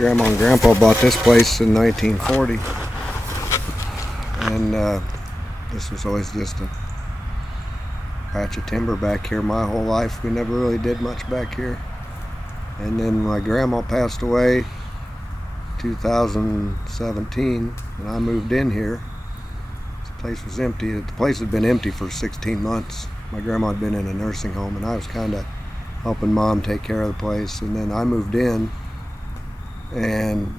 Grandma and Grandpa bought this place in 1940, and this was always just a patch of timber back here my whole life. We never really did much back here. And then my grandma passed away 2017, and I moved in here. The place was empty. The place had been empty for 16 months. My grandma had been in a nursing home, and I was kind of helping Mom take care of the place. And then I moved in and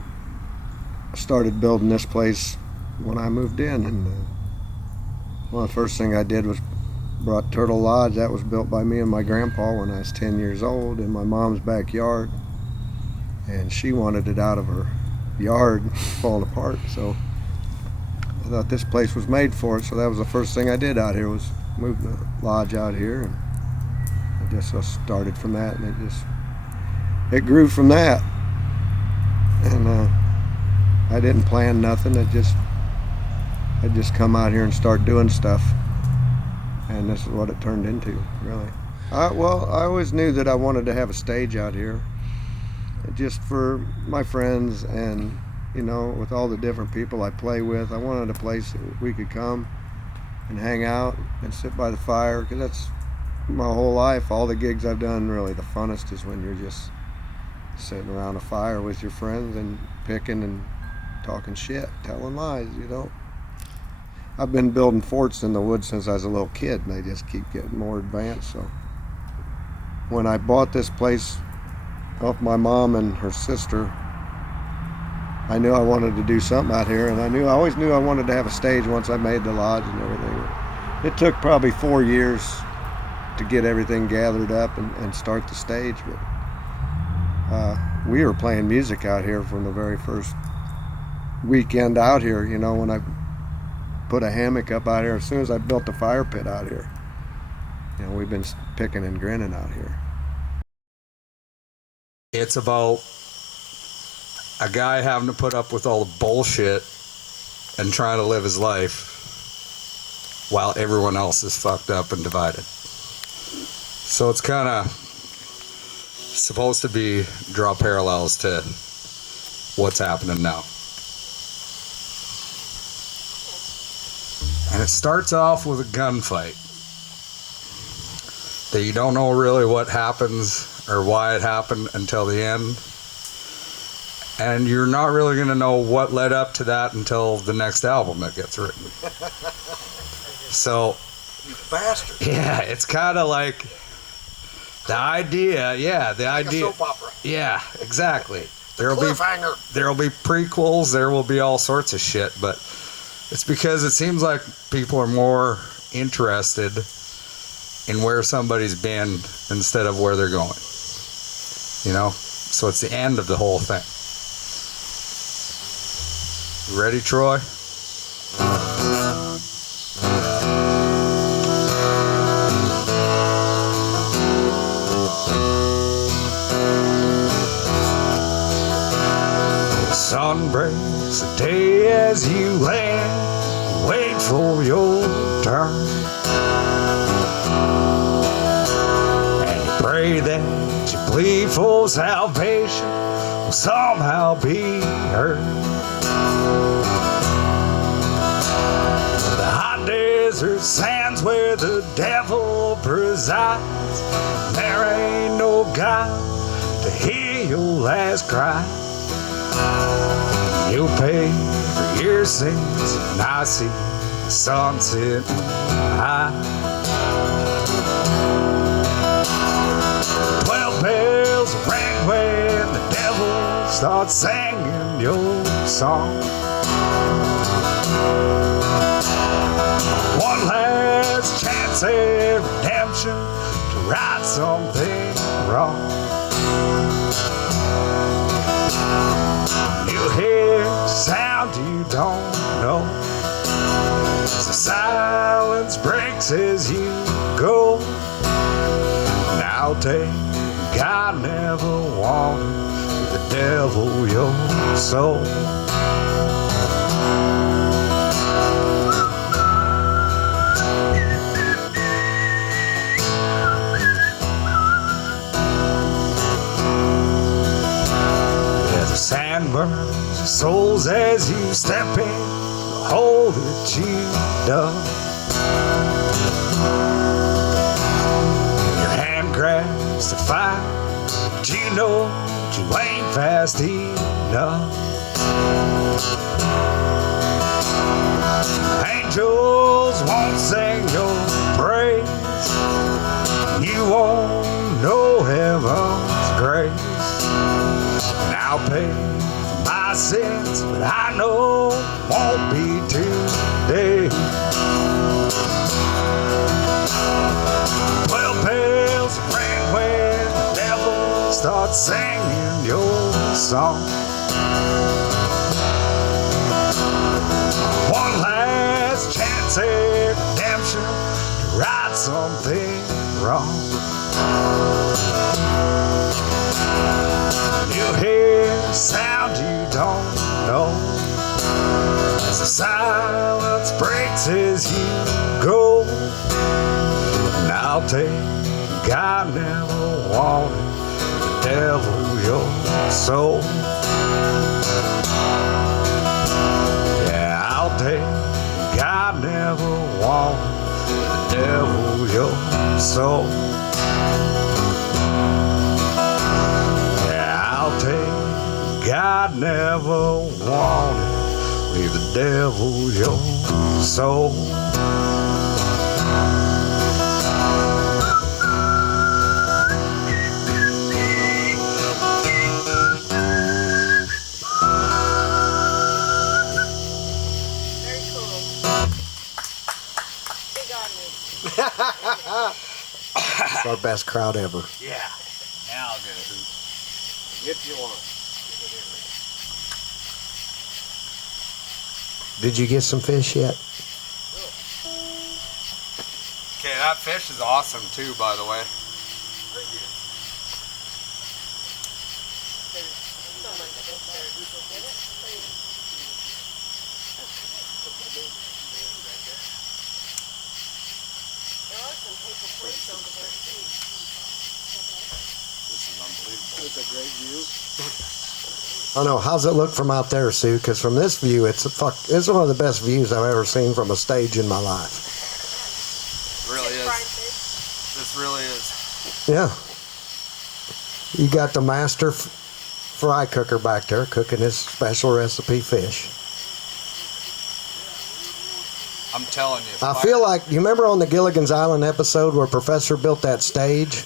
started building this place when I moved in. And one of the first thing I did was brought Turtle Lodge. That was built by me and my grandpa when I was 10 years old in my mom's backyard, and she wanted it out of her yard falling apart, so I thought this place was made for it. So that was the first thing I did out here, was move the lodge out here, and I just started from that, and it grew from that. And I didn't plan nothing. I just come out here and start doing stuff. And this is what it turned into, really. Well, I always knew that I wanted to have a stage out here, just for my friends, and you know, with all the different people I play with. I wanted a place that we could come and hang out and sit by the fire, because that's my whole life. All the gigs I've done, really, the funnest is when you're just sitting around a fire with your friends and picking and talking shit, telling lies, you know. I've been building forts in the woods since I was a little kid, and they just keep getting more advanced. So when I bought this place off my mom and her sister, I knew I wanted to do something out here, and I always knew I wanted to have a stage once I made the lodge and everything. It took probably 4 years to get everything gathered up and start the stage, but we were playing music out here from the very first weekend out here, you know, when I put a hammock up out here. As soon as I built the fire pit out here, you know, we've been picking and grinning out here. It's about a guy having to put up with all the bullshit and trying to live his life while everyone else is fucked up and divided. So it's kind of supposed to be draw parallels to what's happening now. And it starts off with a gunfight that you don't know really what happens or why it happened until the end. And you're not really going to know what led up to that until the next album that gets written. So, You bastard. yeah, it's kind of like the idea, like a soap opera. Yeah, exactly. There'll be Cliffhanger. prequels, there will be all sorts of shit, but it's because it seems like people are more interested in where somebody's been instead of where they're going. You know? So it's the end of the whole thing. You ready, Troy? The sun breaks the day as you land, wait for your turn, and you pray that your plea for salvation will somehow be heard. The hot desert sands where the devil presides, there ain't no God to hear your last cry. You'll pay for your sins, and I see the sun setting high. 12 bells ring when the devil starts singing your song. One last chance at redemption to right something wrong. You hear sound you don't know, so silence breaks as you go. Now take God never wanted the devil your soul. burns your souls as you step in the hole that you dug. Your hand grabs the fire, but you know that you ain't fast enough. Angels won't sing your praise, you won't know heaven's grace. And I'll pay for my sins, but I know it won't be today. 12 bells ring when the devil starts singing your song. One last chance at redemption to right something wrong. You'll hear a sound you don't know as the silence breaks as you go. And I'll take God never wanted the devil your soul. Yeah, I'll take God never wanted the devil your soul. I'll take God never wanted, leave the devil your soul. Very cool. Big on me. It's our best crowd ever. Yeah, now I'll get a hoot. If you want. Did you get some fish yet? Okay, that fish is awesome too, by the way. There are some paper plates over there too. This is unbelievable. It's a great view. I know. How's it look from out there, Sue? Because from this view, it's one of the best views I've ever seen from a stage in my life. It really Fried is. fish. This really is. Yeah. You got the master fry cooker back there cooking his special recipe fish. I'm telling you. I feel like, you remember on the Gilligan's Island episode where Professor built that stage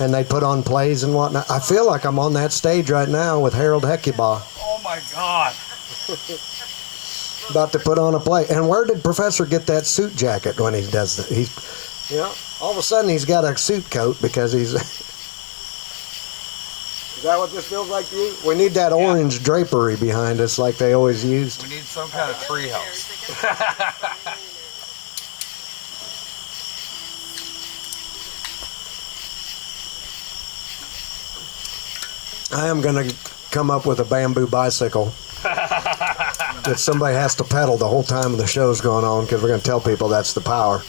and they put on plays and whatnot? I feel like I'm on that stage right now with Harold Hecuba Oh my God. about to put on a play. And where did Professor get that suit jacket when he does that? All of a sudden he's got a suit coat because he's... Is that what this feels like to you? We need that orange drapery behind us like they always used. We need some kind of tree house. I am going to come up with a bamboo bicycle that somebody has to pedal the whole time the show's going on because we're going to tell people that's the power.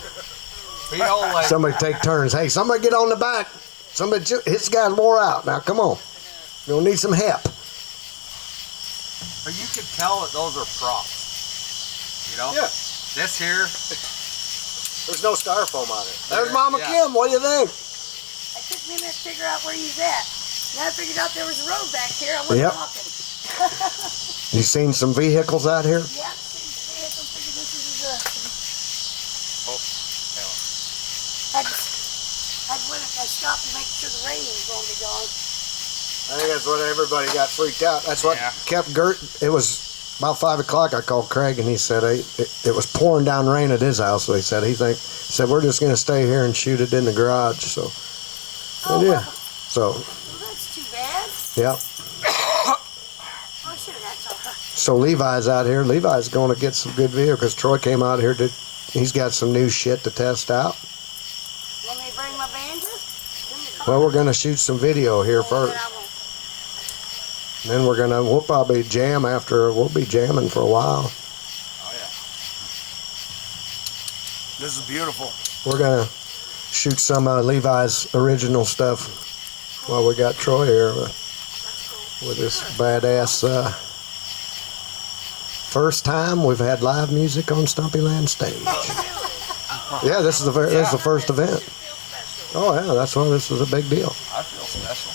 We know, like, Somebody take turns. Hey, somebody get on the back. Somebody, his guy's wore out. Now, come on. You'll need some help. but you could tell that those are props. You know? Yeah. This here, There's no styrofoam on it. There's Mama Yeah. Kim. What do you think? It took me a minute to figure out where he's at. And I figured out there was a road back here. I wasn't Yep. walking. You seen some vehicles out here? Yeah, I figured this is I stopped to make sure the rain was going to be gone. I think that's what everybody got freaked out. That's what Yeah. kept Gert. It was about 5 o'clock. I called Craig and he said it was pouring down rain at his house. So he said said we're just going to stay here and shoot it in the garage. So Oh, yeah. well, So that's too bad. yeah. Oh, sure, that's all right. So Levi's out here. Levi's going to get some good video because Troy came out here he's got some new shit to test out. Want me to bring my banjo? Well, we're going to shoot some video here first. And then we'll probably jam we'll be jamming for a while. oh yeah. This is beautiful. We're going to shoot some Levi's original stuff while we got Troy here. with this badass first time we've had live music on Stumpyland stage. Yeah, this is this is the first event. Oh yeah, that's why this was a big deal. I feel special.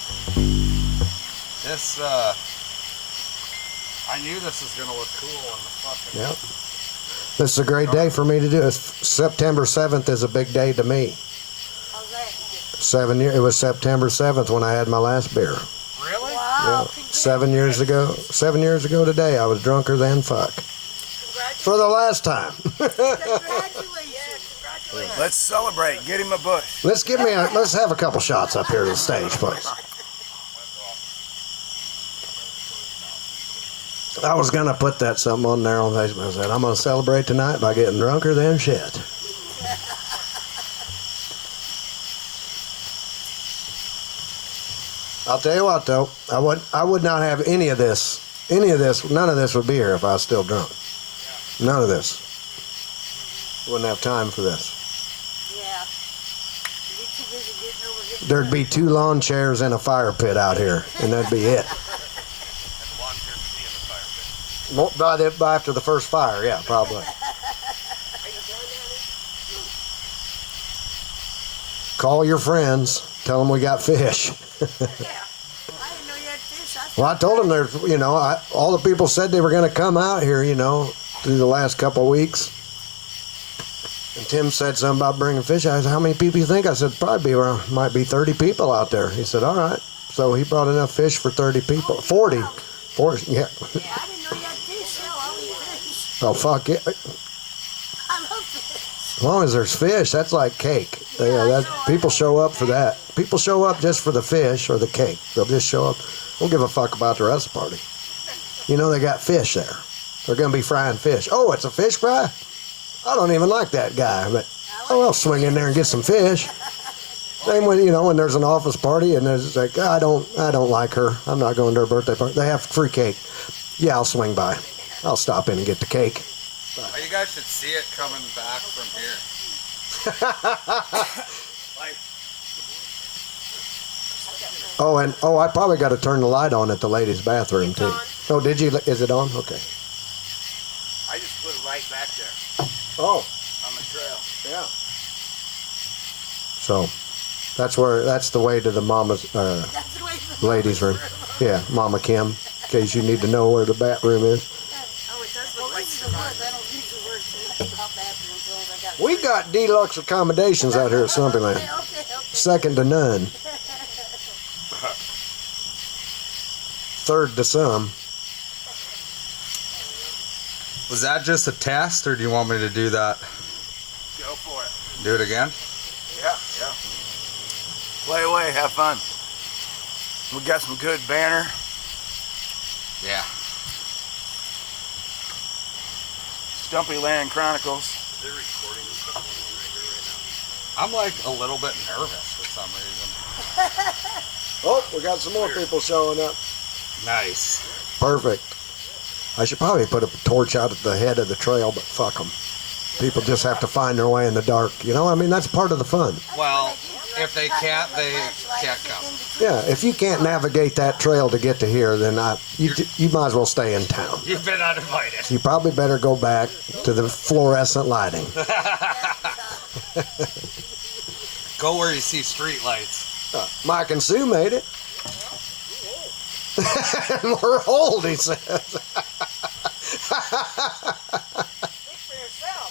This, I knew this was gonna look cool on the fucking. Yep. This is a great day for me to do. September 7th is a big day to me. How's that? 7 years. It was September 7th when I had my last beer. Really? Wow. Yeah. 7 years ago. 7 years ago today, I was drunker than fuck. For the last time. Congratulations. Let's celebrate. Get him a bush. Let's have a couple shots up here to the stage, please. I was gonna put that something on there on Facebook. I said, I'm gonna celebrate tonight by getting drunker than shit. I'll tell you what though, I would not have any of this, none of this would be here if I was still drunk. None of this. Wouldn't have time for this. Yeah. You're too busy getting over getting There'd be 2 lawn chairs and a fire pit out here, and that'd be it. By after the first fire, yeah, probably. Call your friends. Tell them we got fish. Yeah. I didn't know you had fish. Well, I told them there's, all the people said they were going to come out here, through the last couple of weeks. And Tim said something about bringing fish. I said, how many people you think? I said, probably might be 30 people out there. He said, all right. So he brought enough fish for 30 people. 40. 40, yeah. Yeah, I didn't know you had fish. Hell, I'll eat fish. Oh, fuck it. I love fish. As long as there's fish, that's like cake. People show up for that. People show up just for the fish or the cake. They'll just show up. Don't give a fuck about the rest of the party. They got fish there. They're going to be frying fish. Oh, it's a fish fry? I don't even like that guy. But, I'll swing in there and get some fish. Same when, when there's an office party and there's like, I don't like her. I'm not going to her birthday party. They have free cake. Yeah, I'll swing by. I'll stop in and get the cake. Oh, you guys should see it coming back from here. I probably got to turn the light on at the ladies' bathroom too. Oh, did you? Is it on? Okay. I just put it right back there Oh, on the trail. yeah. So, that's the way to the mama's, That's the way the ladies' room. Yeah, Mama Kim, in case you need to know where the bathroom is. Oh, it does look like the word. I don't use the word about bathrooms. I got We got deluxe accommodations out here at Stumpyland. Okay. Second to none. Third to some. Was that just a test, or do you want me to do that? Go for it. Do it again? Yeah. Play away. Have fun. We got some good banner. Yeah. Stumpyland Chronicles. I'm like a little bit nervous for some reason. Oh, we got some more people showing up. Nice. Perfect. I should probably put a torch out at the head of the trail, but fuck them. People just have to find their way in the dark. That's part of the fun. Well, if they can't, they can't come. Yeah, if you can't navigate that trail to get to here, then you might as well stay in town. You've been uninvited. You probably better go back to the fluorescent lighting. Go where you see street lights. Mike and Sue made it. We're old, he says. Speak for yourself.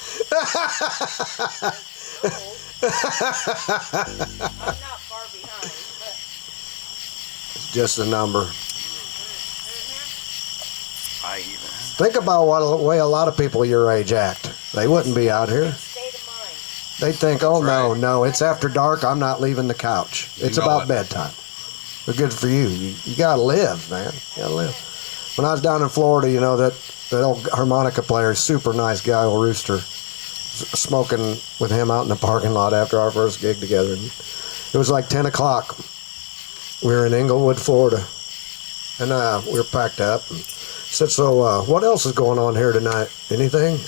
I'm not far behind. It's just a number. I even. Think about the way a lot of people your age act. They wouldn't be out here. State of mind. They'd think, oh, no, it's after dark. I'm not leaving the couch. It's know about it. bedtime. But good for you. You got to live, man. You got to live. When I was down in Florida, that old harmonica player, super nice guy, old Rooster, smoking with him out in the parking lot after our first gig together. And it was like 10 o'clock. We were in Inglewood, Florida. And we were packed up. And said, so what else is going on here tonight? Anything?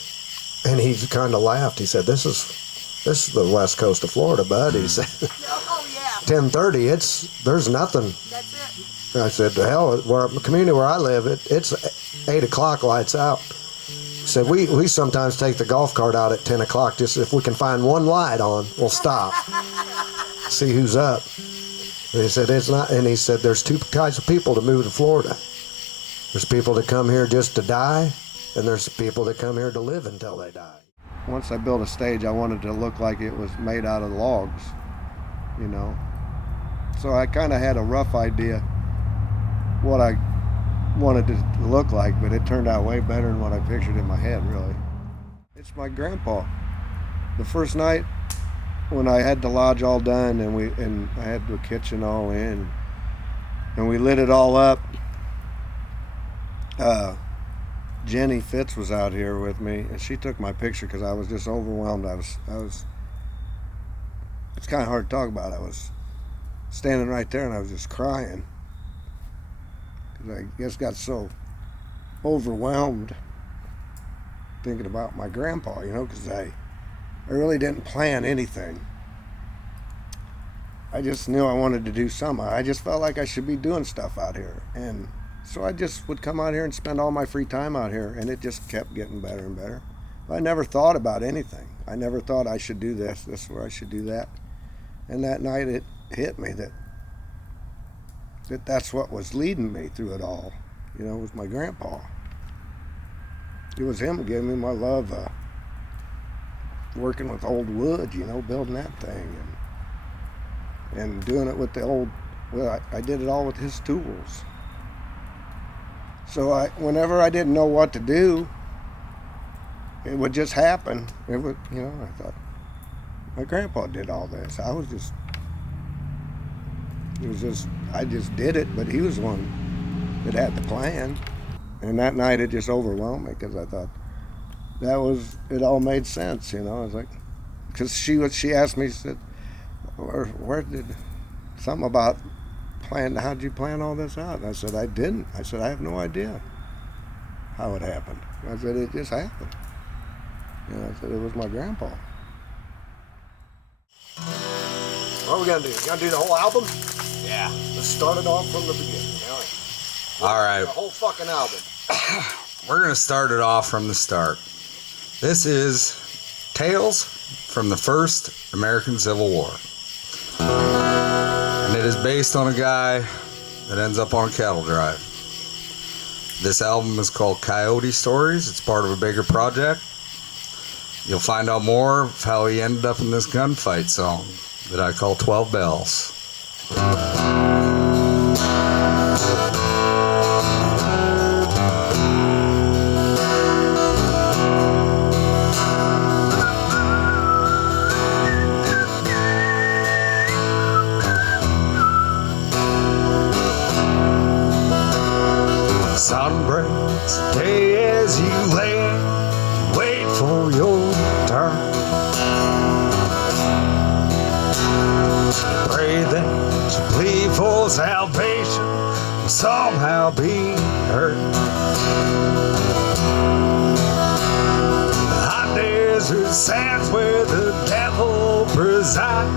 And he kind of laughed. He said, this is the west coast of Florida, bud. He said, Oh, yeah. 10:30, there's nothing. That's it. I said, the hell, where the community where I live, it's 8 o'clock, lights out. He said, we sometimes take the golf cart out at 10 o'clock, just if we can find one light on, we'll stop, see who's up. And he said, it's not, and he said, there's two types of people to move to Florida. There's people that come here just to die, and there's people that come here to live until they die. Once I built a stage, I wanted it to look like it was made out of logs, you know. So I kind of had a rough idea what I wanted it to look like, but it turned out way better than what I pictured in my head, really. It's my grandpa. The first night when I had the lodge all done and I had the kitchen all in and we lit it all up, Jenny Fitz was out here with me and she took my picture because I was just overwhelmed. It's kind of hard to talk about. I was standing right there and I was just crying. I just got so overwhelmed thinking about my grandpa, you know, because I really didn't plan anything. I just knew I wanted to do something. I just felt like I should be doing stuff out here. And so I just would come out here and spend all my free time out here, and it just kept getting better and better. But I never thought about anything. I never thought I should do this is where I should do that. And that night it hit me that's what was leading me through it all. You know, it was my grandpa. It was him who gave me my love working with old wood, you know, building that thing and doing it with the old, well, I did it all with his tools. So whenever I didn't know what to do, it would just happen. It would, you know, I thought, my grandpa did all this. I just did it, but he was the one that had the plan. And that night it just overwhelmed me because I thought it all made sense, you know. I was like, because she asked me, she said, where did, something about how'd you plan all this out? And I said, I didn't. I said, I have no idea how it happened. I said, it just happened. You know, I said, it was my grandpa. What are we gonna do? You gonna do the whole album? Yeah. Let's start it off from the beginning. All right. The whole fucking album. We're going to start it off from the start. This is Tales from the First American Civil War. And it is based on a guy that ends up on a cattle drive. This album is called Coyote Stories. It's part of a bigger project. You'll find out more of how he ended up in this gunfight song that I call 12 Bells. Sun breaks day as you lay, wait for your turn. Pray that you plead for salvation and somehow be heard. The hot desert sands where the devil presides.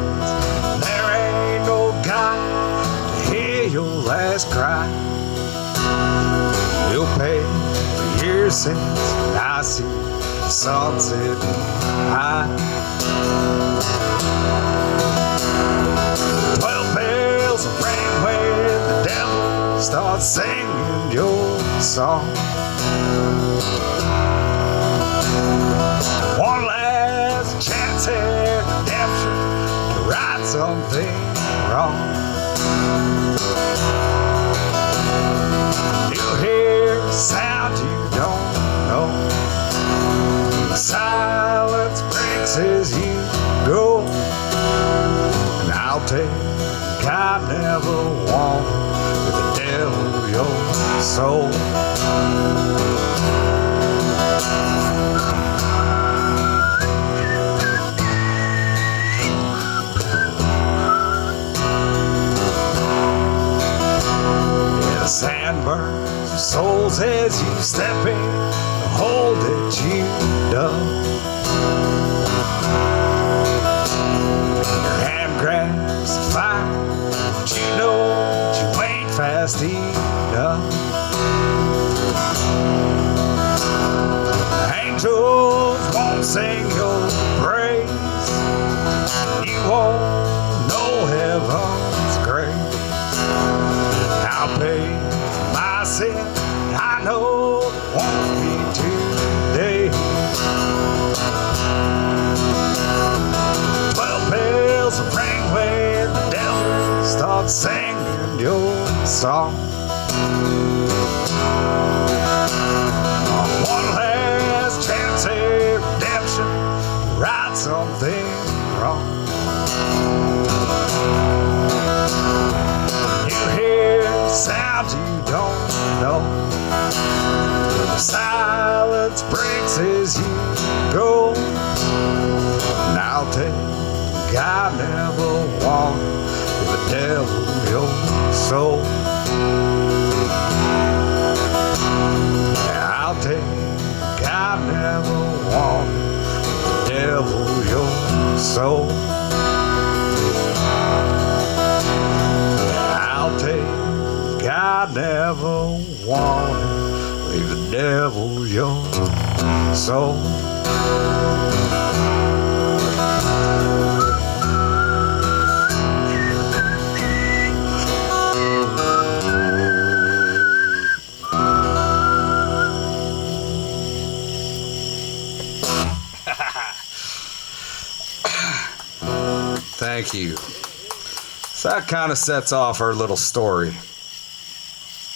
There ain't no God to hear your last cry. You'll pay for your sins, and I see the sun setting high. 12 bells of rain when the devil starts singing your song. One last chance at redemption to right something wrong. You'll hear a sound you don't know. The silence breaks as you go. And I'll tell you, God never wanted with the devil your soul. Yeah, the sand burns your souls as you step in the hole that you dug. Your hand grabs the fire, but you know that you ain't fast enough. song. One last chance at redemption, right something wrong. You hear sounds you don't know. The silence breaks as you go. And I'll tell you, God never wanted the devil your soul. I'll tell you, God never wanted the devil your soul. I'll tell you, God never wanted leave the devil your soul. Thank you. So that kind of sets off our little story.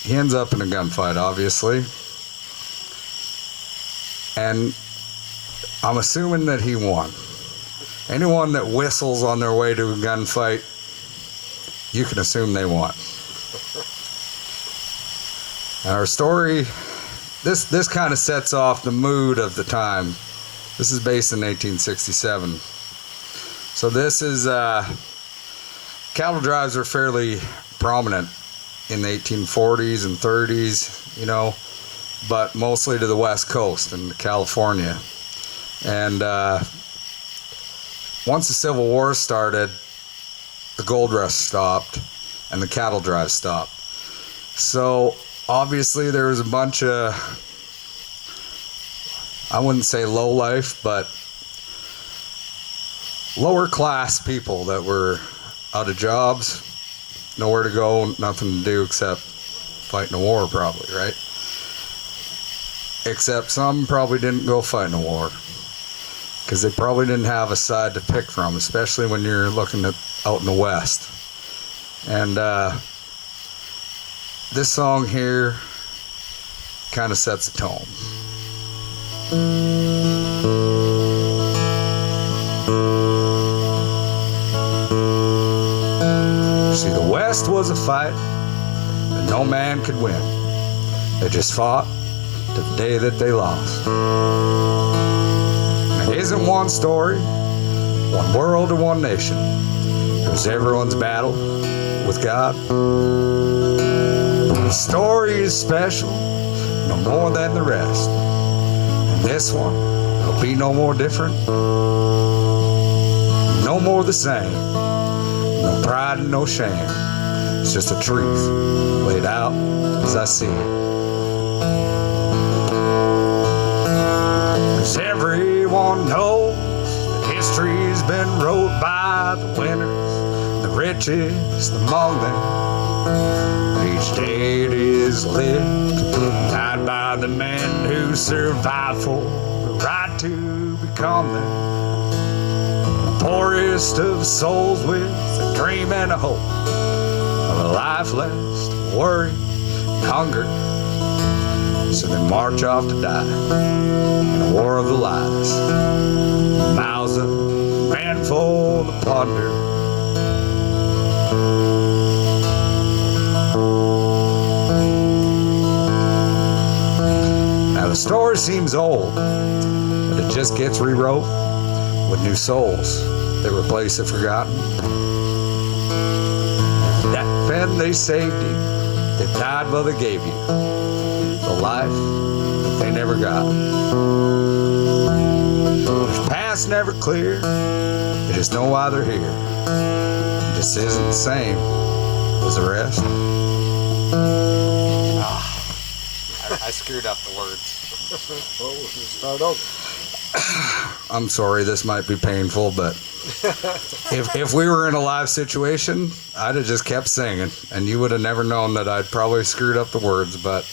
He ends up in a gunfight, obviously. And I'm assuming that he won. Anyone that whistles on their way to a gunfight, you can assume they won. And our story, this kind of sets off the mood of the time. This is based in 1867. So this is, cattle drives are fairly prominent in the 1840s and 30s, you know, but mostly to the West Coast in California. And once the Civil War started, the gold rush stopped and the cattle drive stopped. So obviously there was a bunch of, I wouldn't say low life, but lower class people that were out of jobs, nowhere to go, nothing to do except fighting a war probably, right? Except some probably didn't go fighting a war because they probably didn't have a side to pick from, especially when you're looking at out in the West. And this song here kind of sets the tone. See, the West was a fight that no man could win. They just fought to the day that they lost. It isn't one story, one world or one nation. It was everyone's battle with God. The story is special, no more than the rest. And this one will be no more different, no more the same. No pride and no shame. It's just the truth laid out as I see it. 'Cause everyone knows that history's been wrote by the winners, the richest among them. Each day it is lived, died by the men who survived for the right to become them. Poorest of souls with a dream and a hope of a life less of worry and hunger. So they march off to die in a war of the lies. Mouths of men full of plunder. Now the story seems old, but it just gets rewrote with new souls that replace the forgotten. That pen they saved you, they died while they gave you the life that they never got. Their past never clear, they just know why they're here. It just isn't the same as the rest. I screwed up the words. Well, we'll start over. I'm sorry, this might be painful, but if we were in a live situation, I'd have just kept singing, and you would have never known that I'd probably screwed up the words. But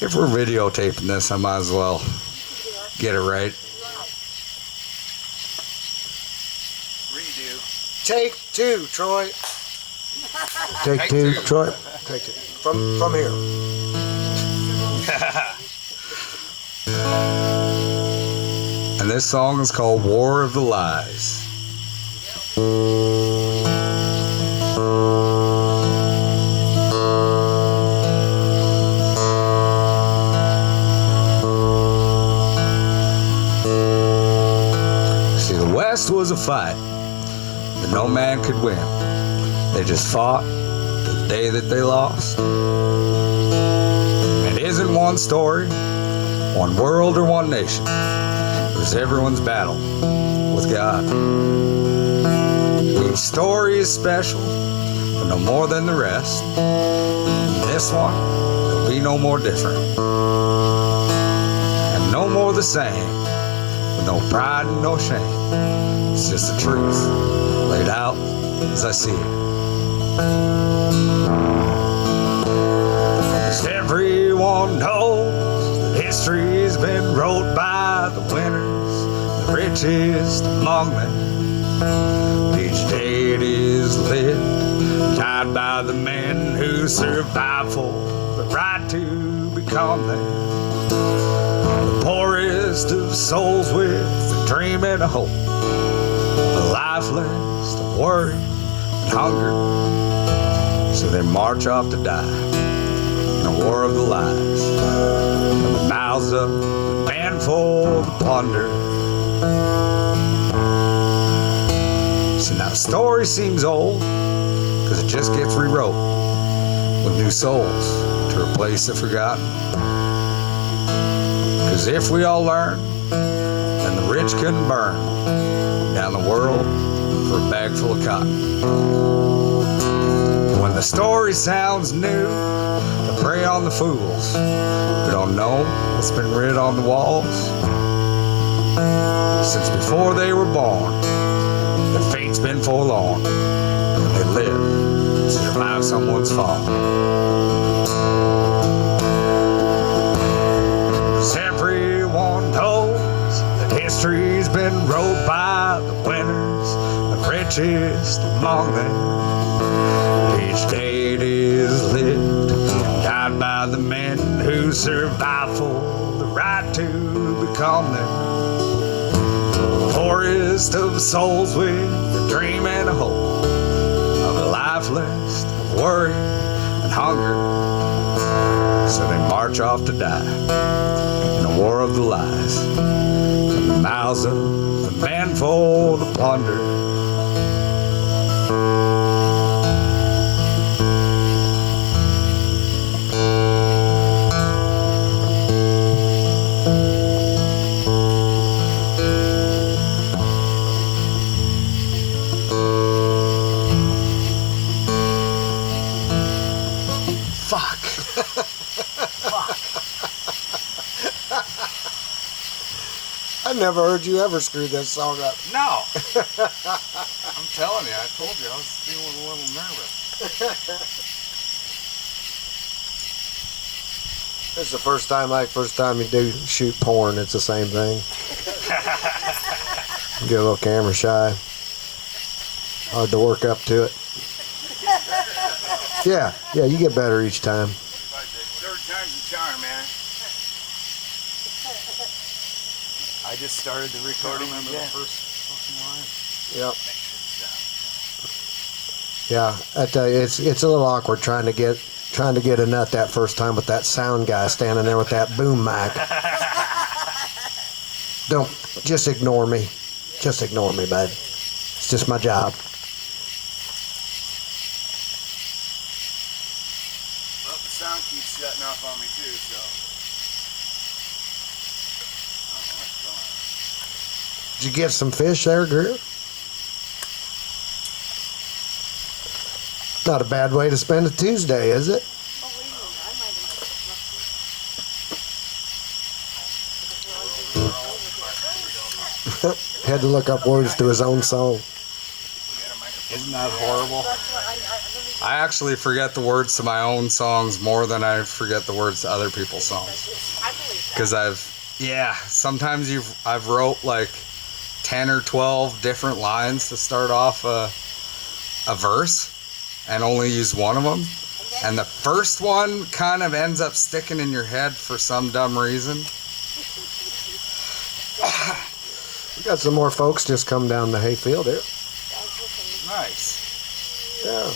if we're videotaping this, I might as well get it right. Redo. Take two, Troy. Take two, Troy. Take it from here. And this song is called War of the Lies. See, the West was a fight that no man could win. They just fought the day that they lost. It isn't one story, one world, or one nation. It was everyone's battle with God. Each story is special, but no more than the rest. And this one will be no more different. And no more the same, with no pride and no shame. It's just the truth, laid out as I see it. 'Cause everyone knows that history's been wrote by the winners, the richest among them. Each day it is lived, died by the men who survived for the right to become them. The poorest of souls with a dream and a hope, the lifeless of worry and hunger. So they march off to die in a war of the lies, from the mouths of the man full of plunder. So now the story seems old, because it just gets rewrote with new souls to replace the forgotten. Because if we all learn, then the rich couldn't burn down the world for a bag full of cotton. When the story sounds new, to prey on the fools who don't know what's been writ on the walls. Since before they were born, their fate's been forlorn, and they live to survive someone's fall. 'Cause everyone knows that history's been wrote by the winners, the richest among them. Each day it is lived, died by the men who survived for the right to become them. Poorest of souls with a dream and a hope, of a life less of worry and hunger. So they march off to die in a war of the lies, from the mouths of the man full of plunder. Fuck. I never heard you ever screw this song up. No. I'm telling you, I told you I was feeling a little nervous. This is the first time you do shoot porn, it's the same thing. Get a little camera shy. Hard to work up to it. Yeah, you get better each time. Third time's the charm, man. I just started the recording. Remember the first fucking line? Yep. Yeah, I tell you, it's a little awkward trying to get a nut that first time with that sound guy standing there with that boom mic. Don't just ignore me. Just ignore me, bud. It's just my job. Well, the sound keeps shutting off on me too, so. Did you get some fish there, Greer? Not a bad way to spend a Tuesday, is it? Had to look up words to his own song. Isn't that horrible? I actually forget the words to my own songs more than I forget the words to other people's songs. Because sometimes I've wrote like 10 or 12 different lines to start off a verse, and only use one of them. And the first one kind of ends up sticking in your head for some dumb reason. We got some more folks just come down the hayfield here. Nice. Yeah.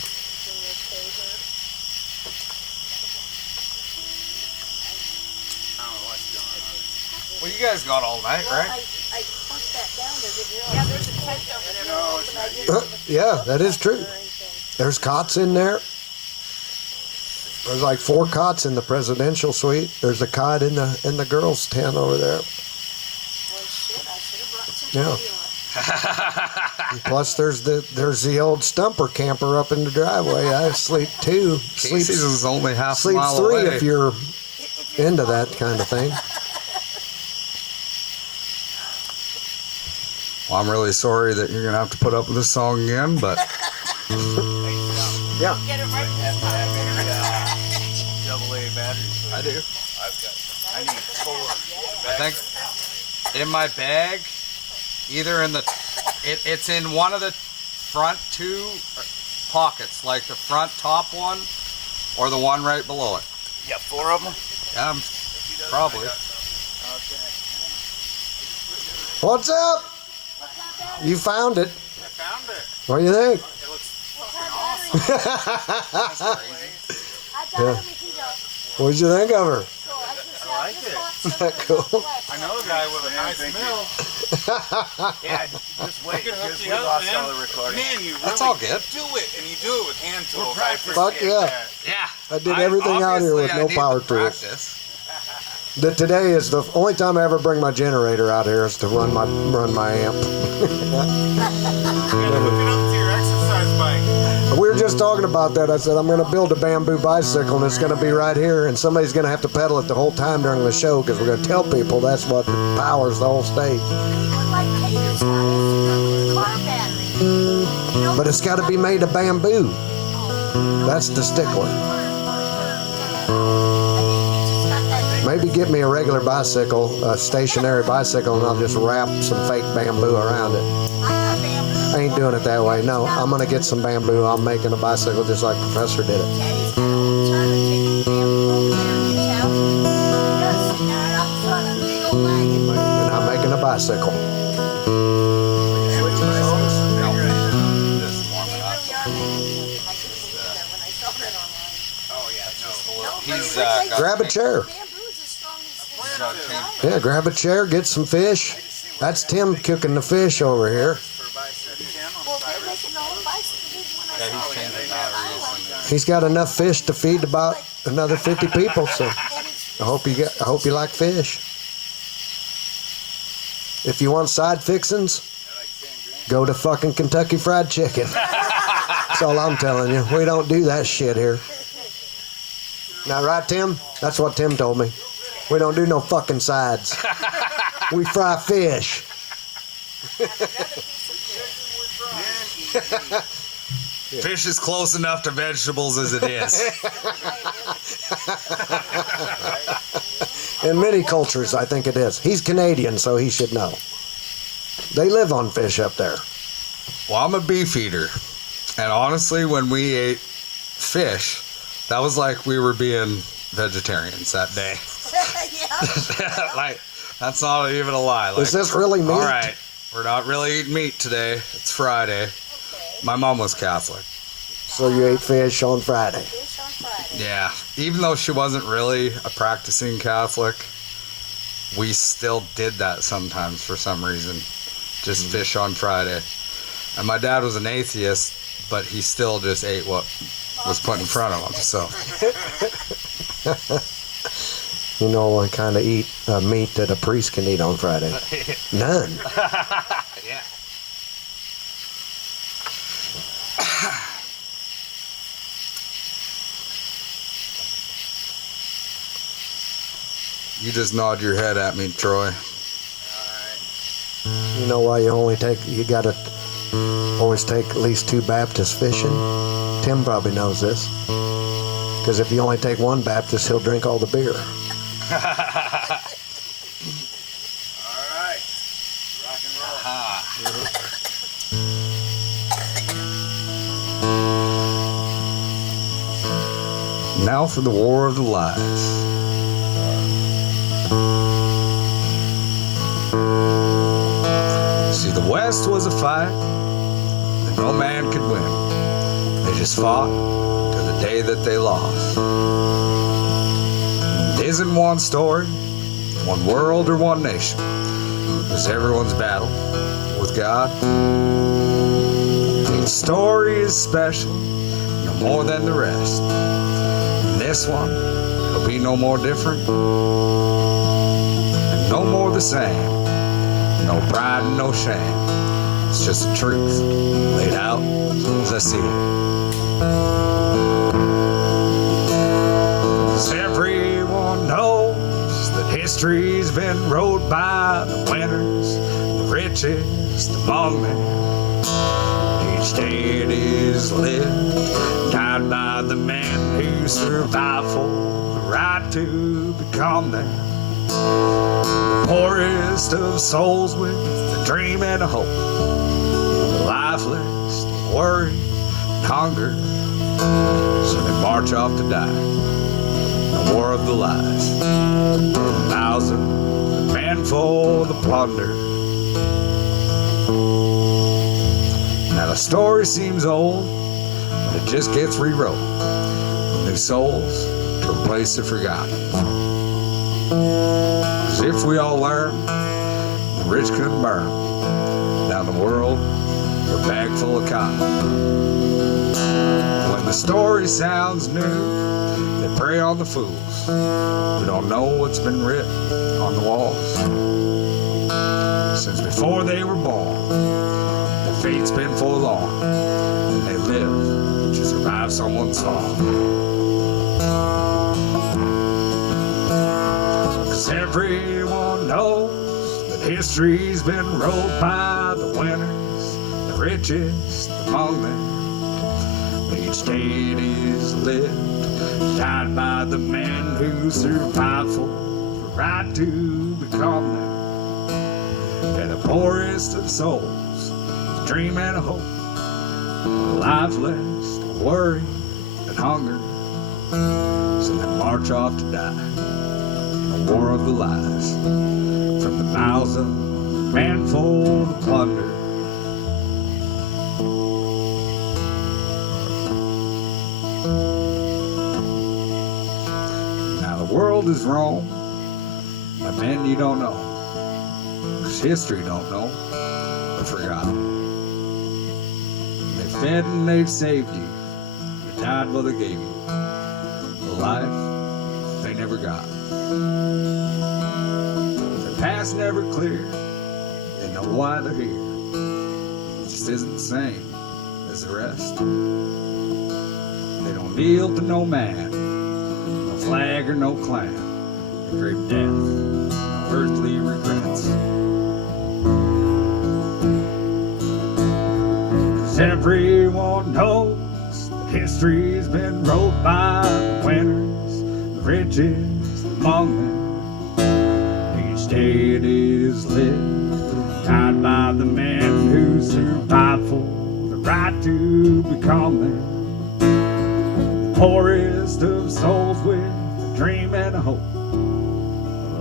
Well, you guys got all night, Well, right? I pushed that down there, didn't realize. Yeah, there's a tent over there. No, but I didn't Yeah, that is true. There's cots in there. There's like 4 cots in the presidential suite. There's a cot in the girls' tent over there. Well, shit, I should have brought some Yeah. tequila. Plus, there's the old stumper camper up in the driveway. I sleep 2. Casey's is only half a Sleep mile 3 away. if you're into that kind of thing. Well, I'm really sorry that you're gonna have to put up with this song again, but Yeah. Get it right this time. AA batteries. I do. I've got. I need 4. I think in my bag, either in the, it's in one of the front 2 pockets, like the front top one, or the one right below it. You got 4 of them? Probably. What's up? You found it. I found it. What do you think? It looks I got Yeah. everything up. What'd you think of her? So I just I like just it. bought some Isn't that of cool? the flesh. I know a guy with a nice mill. Yeah, just wait. I can hook Because you we up, lost man. all the recording. Man, you That's really all good. do it, and you do it with hand tools. I practicing. Fuck appreciate yeah. that. Yeah. I did everything out here with no power to it. Today is the only time I ever bring my generator out here is to run my amp. You gotta hook it up to your exercise bike. We were just talking about that. I said I'm going to build a bamboo bicycle and it's going to be right here, and somebody's going to have to pedal it the whole time during the show because we're going to tell people that's what powers the whole stage. Even like Tater's got his car battery. You know, But it's got to be made of bamboo. That's the stickler. Maybe get me a regular bicycle, a stationary bicycle, and I'll just wrap some fake bamboo around it. I ain't doing it that way. No, I'm gonna get some bamboo. I'm making a bicycle just like Professor did it. Teddy's got an alternative bamboo over there in town. He does sit down out front of the big old wagon. And I'm making a bicycle. They really are making them. I couldn't believe that when I saw that online. Oh, yeah, no. No, but He's, it looks like Grab a chair. bamboo is as strong as the Yeah, grab a chair, get some fish. That's Tim cooking the fish over here. Well, they're making the whole bicycle when I saw it. He's got enough fish to feed about another 50 people. So I hope you like fish. If you want side fixings, go to fucking Kentucky Fried Chicken. That's all I'm telling you. We don't do that shit here. Now, right, Tim? That's what Tim told me. We don't do no fucking sides. We fry fish. Fish is close enough to vegetables as it is. In many cultures, I think it is. He's Canadian, so he should know. They live on fish up there. Well, I'm a beef eater. And honestly, when we ate fish, that was like we were being vegetarians that day. Yeah. Like, that's not even a lie. Like, Is this really meat? all right, we're not really eating meat today. It's Friday. My mom was Catholic. So you ate fish on Friday. Fish on Friday. Yeah, even though she wasn't really a practicing Catholic, we still did that sometimes for some reason. Just fish on Friday. And my dad was an atheist, but he still just ate what was put in front of him. So, You know what kind of meat that a priest can eat on Friday? None. yeah. You just nod your head at me, Troy. You know why you gotta always take at least 2 Baptists fishing? Tim probably knows this. Because if you only take 1 Baptist, he'll drink all the beer. All right. Rock and roll. Now for the War of the Lies. See, the West was a fight that no man could win. They just fought to the day that they lost. It isn't one story, one world, or one nation. It was everyone's battle with God. Each story is special, no more than the rest. And this one, it'll be no more different, and no more the same. No pride and no shame. It's just the truth laid out as I see it. 'Cause everyone knows that history's been wrote by the winners, the richest among them. Each day it is lived, died by the men who survived for the right to become them. The poorest of souls with a dream and a hope, the lifeless, worry, and hunger. So they march off to die. The war of the lies, the thousand, the manful, the plunder. Now the story seems old, but it just gets rewrote. New souls to replace the forgotten. 'Cause if we all learn, the rich couldn't burn down the world with a bag full of cotton. When the story sounds new, they prey on the fools who don't know what's been written on the walls. Since before they were born, their fate's been forlorn, and they live to survive someone's song. 'Cause everyone knows that history's been wrote by the winners, the richest among them. But each day it is lived, died by the men who survived for the right to become them. They're the poorest of souls, with dream and a hope, lifeless, worry, and hunger. So they march off to die. The war of the lies, from the mouths of the manful to plunder. Now the world is wrong by men you don't know, 'cause history don't know, but forgotten. They fed and they've saved you, they died while they gave you the life they never got. Their past never clear, they know why they're here. It just isn't the same as the rest. They don't kneel to no man, no flag or no clan. They crave death, no earthly regrets. 'Cause everyone knows that history's been wrote by the winners, the richest among them. Each day it is lived, died by the men who survived for the right to become them. The poorest of souls with a dream and a hope,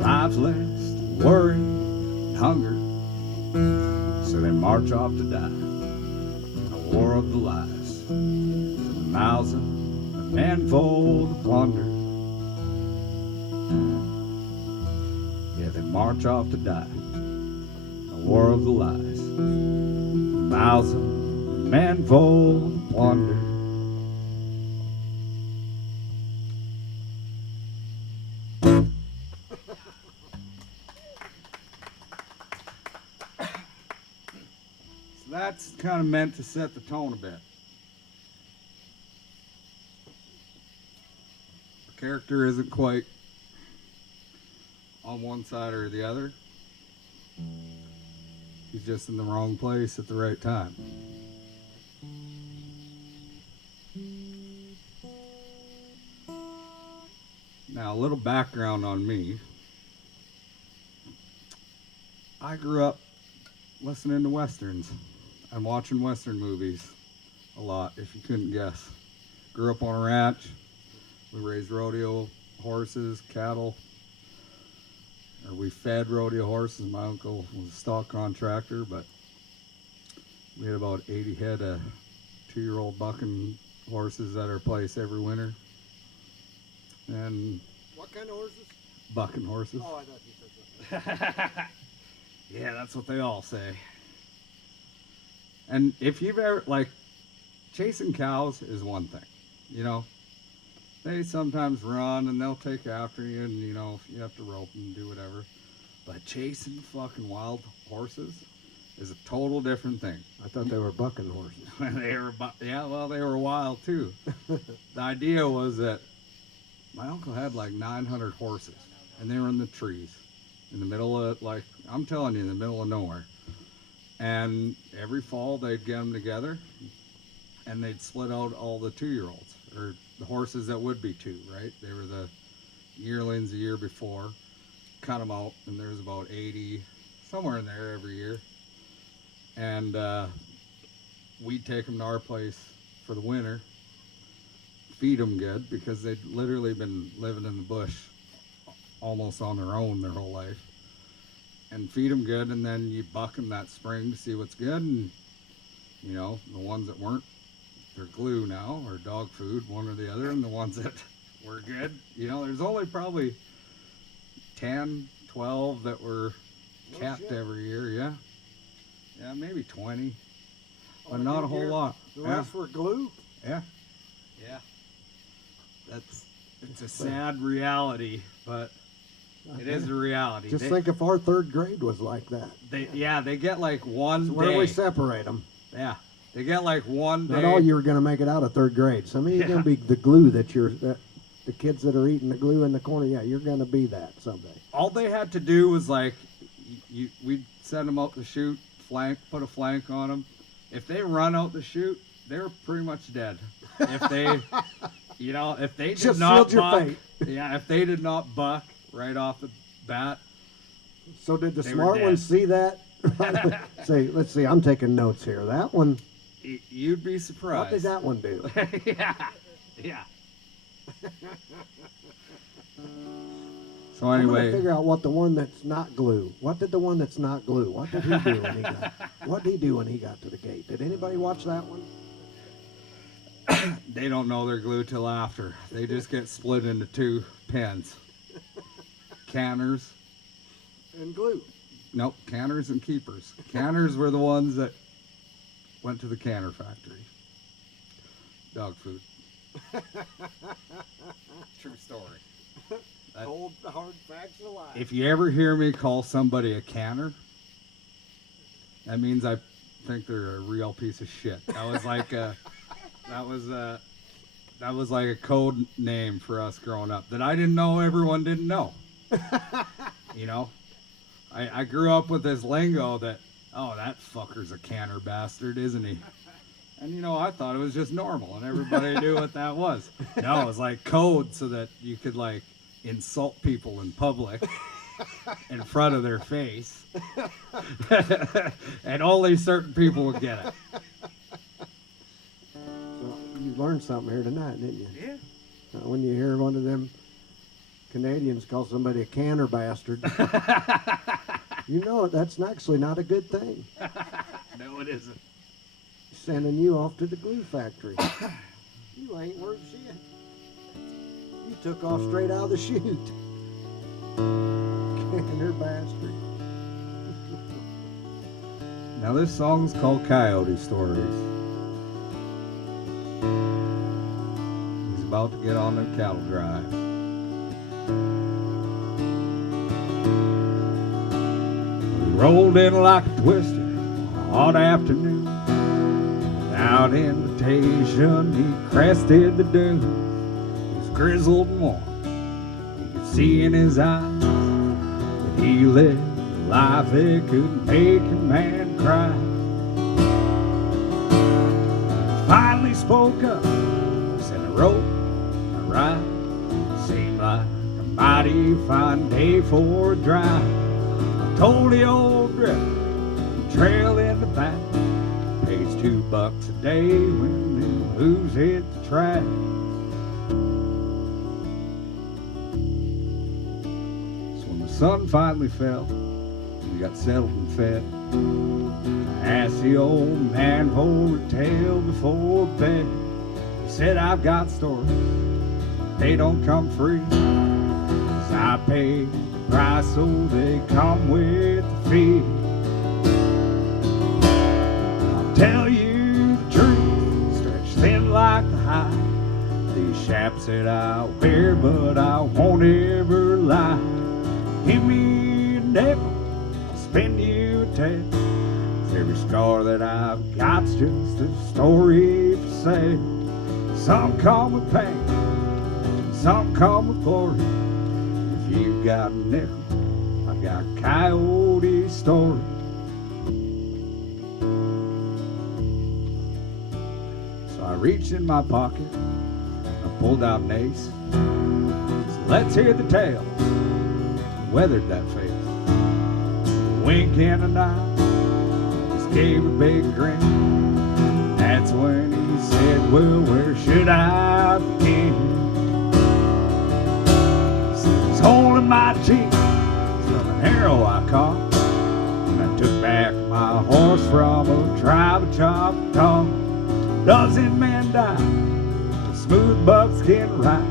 lifeless, worry, and hunger. So they march off to die. A war of the lies, from the mouths of the manful to plunder. Yeah, they march off to die. A war of the lies, from the mouths of the manful to plunder. That's kind of meant to set the tone a bit. The character isn't quite on one side or the other. He's just in the wrong place at the right time. Now, a little background on me. I grew up listening to Westerns and watching Western movies a lot, if you couldn't guess. Grew up on a ranch, We raised rodeo horses, cattle. Or we fed rodeo horses. My uncle was a stock contractor, but we had about 80 head of 2-year-old bucking horses at our place every winter. And What kind of horses? bucking horses. Oh, I thought you said that. Yeah, that's what they all say. And if you've ever, like, chasing cows is one thing, you know. They sometimes run and they'll take after you, and you know, you have to rope and do whatever. But chasing fucking wild horses is a total different thing. I thought they were bucking horses. Yeah, well, they were wild too. The idea was that my uncle had like 900 horses, and they were in the trees, in the middle of, like, I'm telling you, in the middle of nowhere. And every fall they'd get them together, and they'd split out all the 2-year-olds, or the horses that would be 2, right? They were the yearlings the year before, cut them out, and there's about 80, somewhere in there every year. And we'd take them to our place for the winter, feed them good, because they'd literally been living in the bush almost on their own their whole life. And feed them good, and then you buck them that spring to see what's good. And, you know, the ones that weren't, they're glue now, or dog food, one or the other. And the ones that were good, you know, there's only probably 10, 12 that were capped every year, yeah. Yeah, maybe 20, but not a whole lot. The rest were glue? Yeah. Yeah. It's a sad reality, but it is a reality. Just think if our 3rd grade was like that. They get like one So day. where do we separate them? Yeah, they get like one day. Not all you are going to make it out of 3rd grade. Some of you are going to be the glue that the kids that are eating the glue in the corner. Yeah, you're going to be that someday. All they had to do was like, we'd send them out to shoot, put a flank on them. If they run out to shoot, they're pretty much dead. If they, you know, if they did Just not sealed your buck, fate. yeah, if they did not buck right off the bat. So did the They were smart dead. ones see that? Say, let's see, I'm taking notes here. That one, You'd be surprised. what did that one do? Yeah. So I'm going to anyway, figure out what the one that's not glue. What did the one that's not glue? What did he do when he got? What did he do when he got to the gate? Did anybody watch that one? they don't know they're glued till after. They just get split into 2 pens. Canners. And glue. Nope, canners and keepers. Canners were the ones that went to the canner factory. Dog food. True story. Cold, hard facts of life. If you ever hear me call somebody a canner, that means I think they're a real piece of shit. That was like a code name for us growing up that I didn't know everyone didn't know. You know, I grew up with this lingo that, oh, that fucker's a canner bastard, isn't he? And you know, I thought it was just normal and everybody knew what that was. No, it was like code so that you could like insult people in public in front of their face. And only certain people would get it. So you learned something here tonight, didn't you? Yeah. When you hear one of them Canadians call somebody a canner bastard, you know that's actually not a good thing. No, it isn't. Sending you off to the glue factory. You ain't worth shit. You took off straight out of the chute. Canner bastard. Now this song's called Coyote Stories. He's about to get on the cattle drive. We rolled in like a twister on a hot afternoon. Without invitation, he crested the dunes. He was grizzled and warm. You could see in his eyes that he lived a life that could make a man cry. He finally spoke up, said, "I wrote, I write. Seemed like a mighty fine day for a drive. I told the old drifter, trail in the back. Pays $2 a day when the hooves hit the track. sun finally fell, we got settled and fed. I asked the old man for a tale before bed. He said, I've got stories, they don't come free. 'Cause I paid the price so they come with the fee. I'll tell you the truth, stretched thin like the hide. These chaps that I wear, but I won't ever lie. Give me a nickel, I'll spend you a tad. 'Cause every scar that I've got's just a story for sale. Some come with pain, some come with glory. If you've got a nickel, I've got Coyote story. So I reached in my pocket, I pulled out an ace. So let's hear the tale. Weathered that face. A wink and a nod, just gave a big grin. That's when he said, well, where should I begin? He's holding my cheek from an arrow I caught. And I took back my horse from a tribe of Choctaw. Dozen men died, a smooth buckskin ride.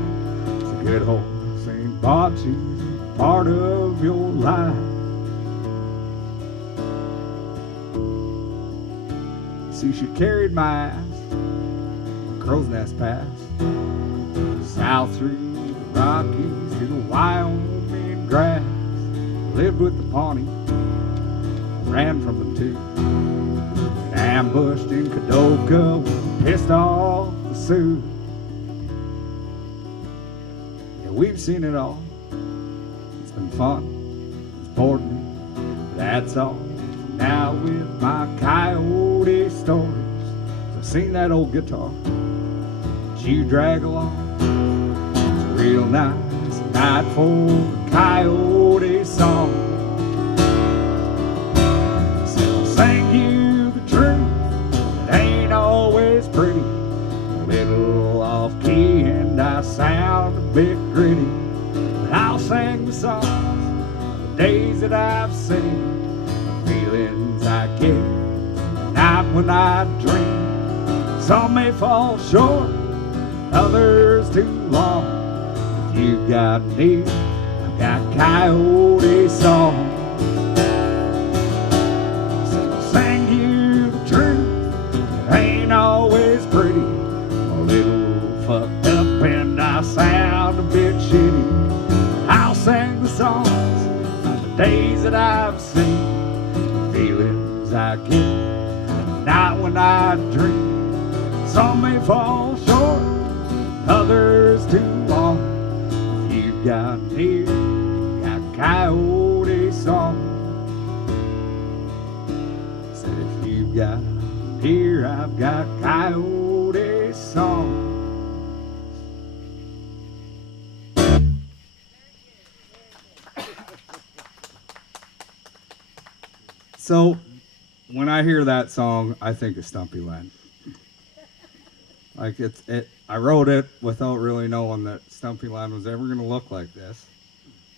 It's a good horse ain't bought you part of your life. See, she carried my ass from Crow's Nest Pass, south through the Rockies to the Wyoming grass. Lived with the Pawnee, ran from them too. And ambushed in Kadoka, pissed off the Sioux. Yeah, we've seen it all. It's been fun, it's bored me, but that's all. Now with my Coyote stories, I've seen that old guitar that you drag along. It's a real nice night for a Coyote song. So I'll sing you the truth, it ain't always pretty. A little off key and I sound a bit gritty. But I'll sing the songs of the days that I've seen, the feelings I get the night when I dream. Some may fall short, others too long. If you've got an ear, I've got Coyote songs. So I'll sing you the truth, it ain't always pretty. I'm a little fucked up and I sound a bit shitty. I'll sing the songs of the days that I've seen, the feelings I get the night when I dream. Some may fall short, others too long. If you've got an ear, got Coyote songs. Said if you've got an ear, I've got Coyote songs. So when I hear that song, I think of Stumpy Land. Like I wrote it without really knowing that Stumpy Land was ever going to look like this.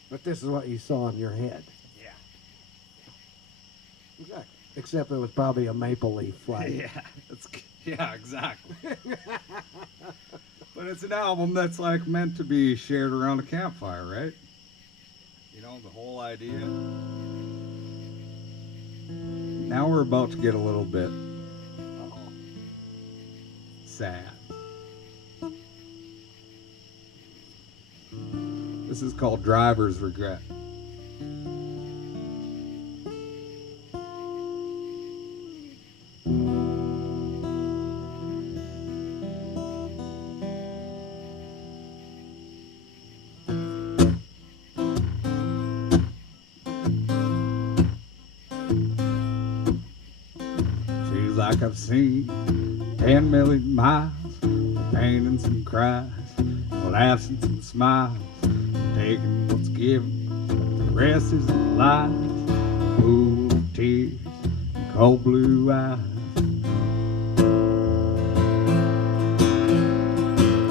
But this is what you saw in your head. Yeah. Exactly. Except it was probably a maple leaf flag. Yeah, exactly. But it's an album that's like meant to be shared around a campfire, right? You know, the whole idea. Now we're about to get a little bit sad. This is called Driver's Regret. Feels like I've seen 10 million miles, pain and some cries, laughs and some smiles, taking what's given, the rest is lies, a pool of tears and cold blue eyes.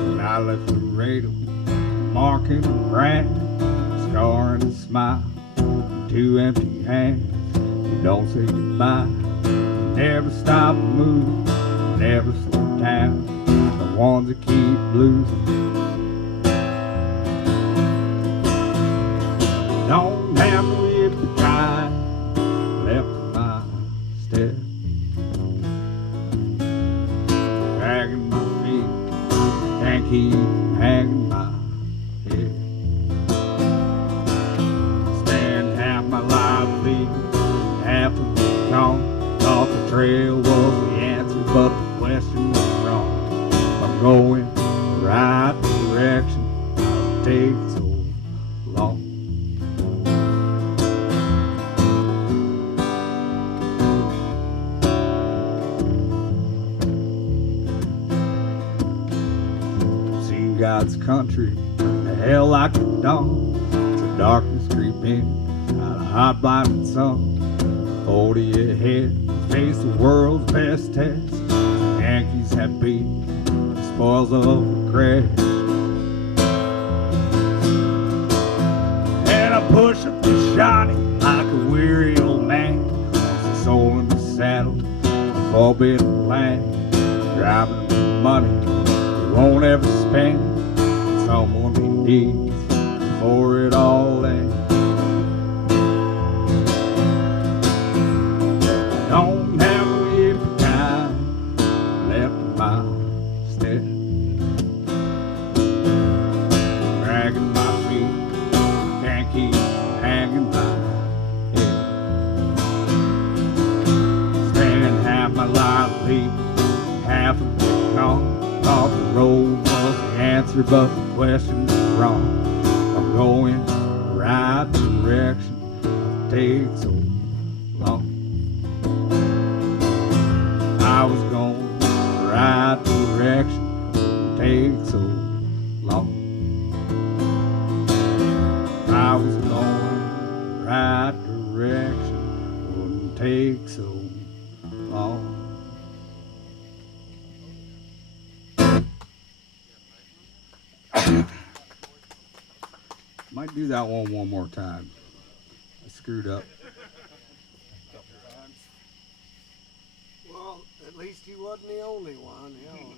And I left the radio, marking a brand, scarring a smile, two empty hands. You don't say goodbye. You never stop moving, never slow down. The ones that keep losing. Don't have to live the time left in my stead. Dragging my feet, can't keep hanging my head. Spend half my life leaving, half of it gone. Thought the trail was the answer, but the question was wrong. I'm going the right direction, I'll take so long. Seen God's country burn to hell like the dawn. So darkness creep in out of hot blinding sun. 40 ahead, face the world's best test. The Yankees had beat the spoils of the crash. And I push up the shiny like a weary old man. Lost the soul in the saddle, the forbidden land. Driving with money we won't ever spend. Someone he needs before it all ends. Don't have a whip of time left in my stead. Dragging my feet, can't keep hanging my head. Spending half my life leaving, half of it gone. Thought the road was the answer, but the question was wrong. I'm going the right direction, it'll take so long. I was going the right direction, it'll take so long. I was going the right direction, wouldn't take so long. Might do that one more time. I screwed up. Well, at least he wasn't the only one. You know.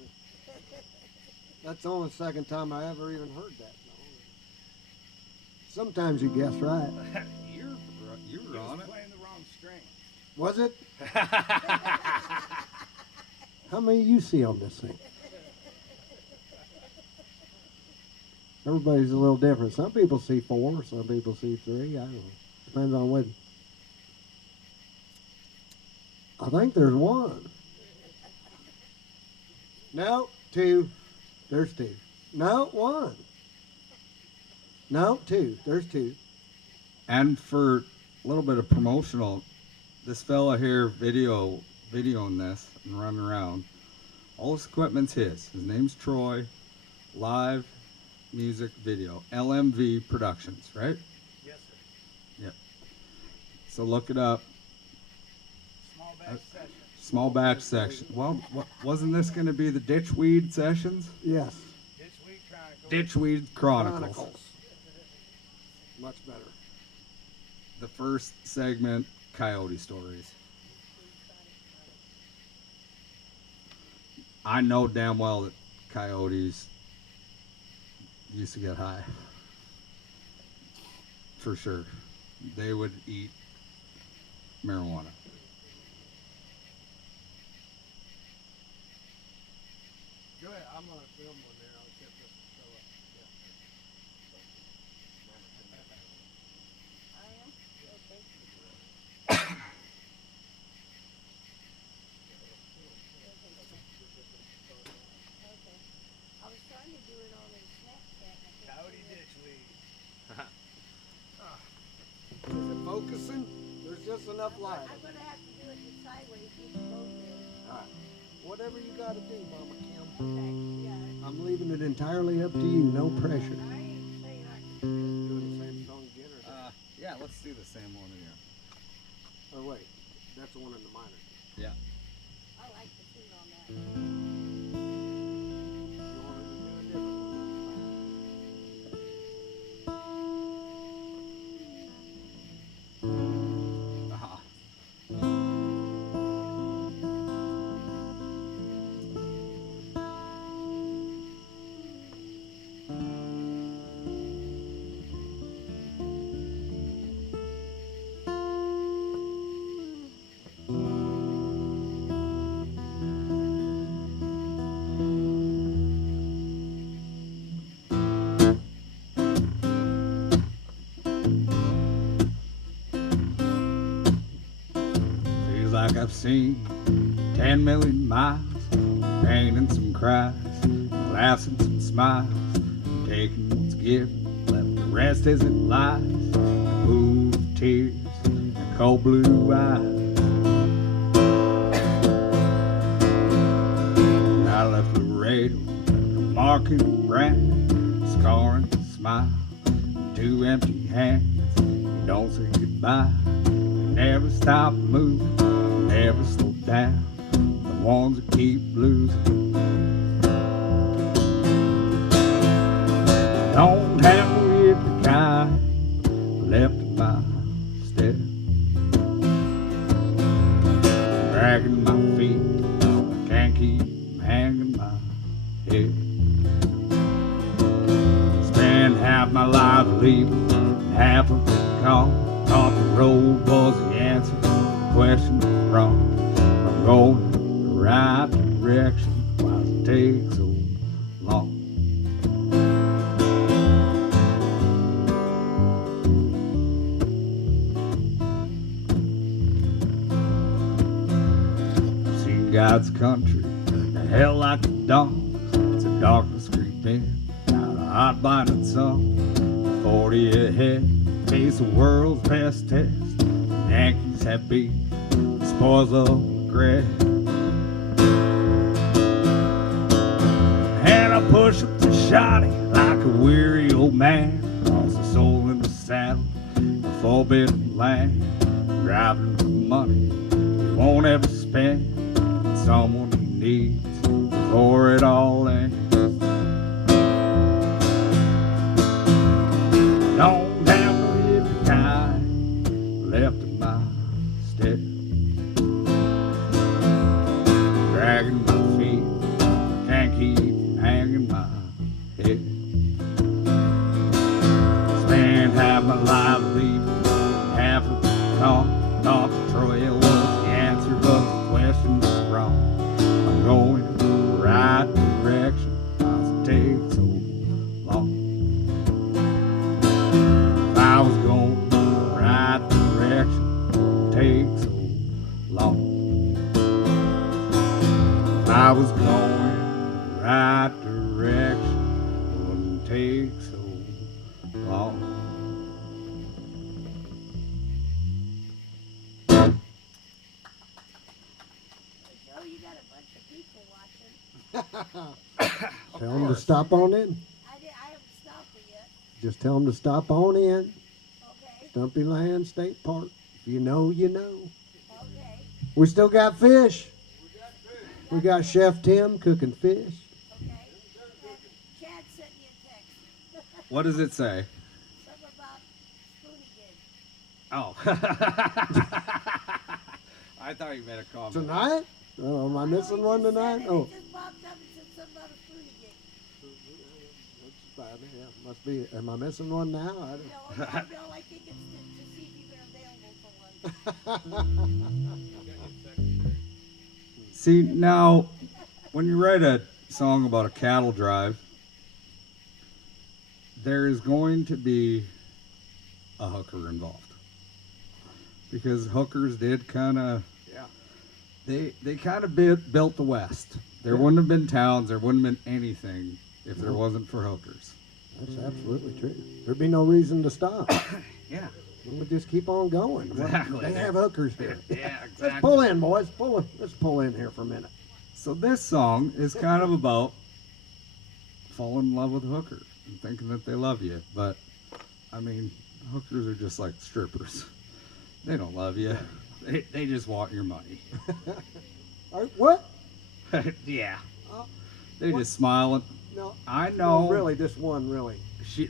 That's the only second time I ever even heard that song. Sometimes you guess right. You were on it. Playing the wrong string. Was it? How many you see on this thing? Everybody's a little different. Some people see 4, some people see 3. I don't know. Depends on what. I think there's 1. No, 2. There's 2. No, 1. No, 2. There's 2. And for a little bit of promotional, this fella here videoing this and running around. All his equipment's his. His name's Troy. Live music video. LMV Productions, right? Yes, sir. Yep. So look it up. Small batch session. Small batch section. Well, wasn't this going to be the Ditchweed sessions? Yes. Ditchweed Chronicles. Ditchweed Chronicles. Much better. The first segment, Coyote Stories. I know damn well that coyotes used to get high. For sure. They would eat marijuana. Go ahead. I'm going to film one there. I'll get this to show up. I am? Okay. Okay. I was trying to do it on a Snapchat. and I couldn't Coyote do it. Ditchweed. Is it focusing? There's just enough light. I'm gonna have to do it the sideways, keep it both there. All right. Whatever you got to do, Mama Kim. Okay, yeah. I'm leaving it entirely up to you. No pressure. I ain't saying I can. Doing the same song again, or, Yeah, let's do the same one again. or wait, that's the one in the minor. Yeah. I like the tune on that. If you wanted to do a different one, that's fine. I've seen 10 million miles, pain and some cries, laughs and some smiles, taking what's given, left the rest as it lies, a pool of tears and cold blue eyes. And I left Laredo, a marking brand, scarring a smile, two empty hands. You don't say goodbye, you never stop moving, never slow down, the ones that keep losing. Don't have to hit the guy left in my step, dragging my feet, I can't keep hanging my head. Spent half my life leaving, half of it gone. Thought the road was the answer, the question was wrong. I'm going the right direction, why does it take so long? I've seen God's country, the hell like the dawn. It's a darkness creeping out a hot blinding sun. 40 ahead, face the world's best test. The Yankees have beat the spoils of regret. And I push up the shotty like a weary old man, lost the soul in the saddle, the forbidden land, driving for money he won't ever spend, and someone he needs before it all ends. Don't have to hit the kind left in my step, dragging my feet, can't keep hanging my head. Spent half my life leaving, half of it gone. Thought the trail was the answer, but the question was wrong. I'm going in the right direction, why does it take so long? If I was going in the right direction, it take so long. If I was going in the right direction, it wouldn't take so long. Joe, you got a bunch of people watching. Tell them to stop on in. I haven't stopped it yet. Just tell them to stop on in. Okay, Stumpy Land State Park. If you know, you know. okay, We still got fish. We got Chef Tim cooking fish. okay. Chad sent me a text. What does it say? Something about Spoonie Gig. Oh. I thought you made a comment. Tonight? Oh, am I missing one tonight? Oh. It just popped up and said something about a Spoonie Gig. Yeah, must be. Am I missing one now? I don't. No, I think it's to see if you've been available for one. See, now, when you write a song about a cattle drive, there is going to be a hooker involved. Because hookers did kind of, they kind of built the West. There wouldn't have been towns, there wouldn't have been anything if there wasn't for hookers. That's absolutely true. There'd be no reason to stop. Yeah. We would just keep on going. Exactly. They have hookers here. Yeah, Let's pull in, boys. Let's pull in here for a minute. So this song is kind of about falling in love with a hooker and thinking that they love you. But, I mean, hookers are just like strippers. They don't love you. They just want your money. What? Yeah. Oh, They what? just smile. No. I know. No, really, this one, really.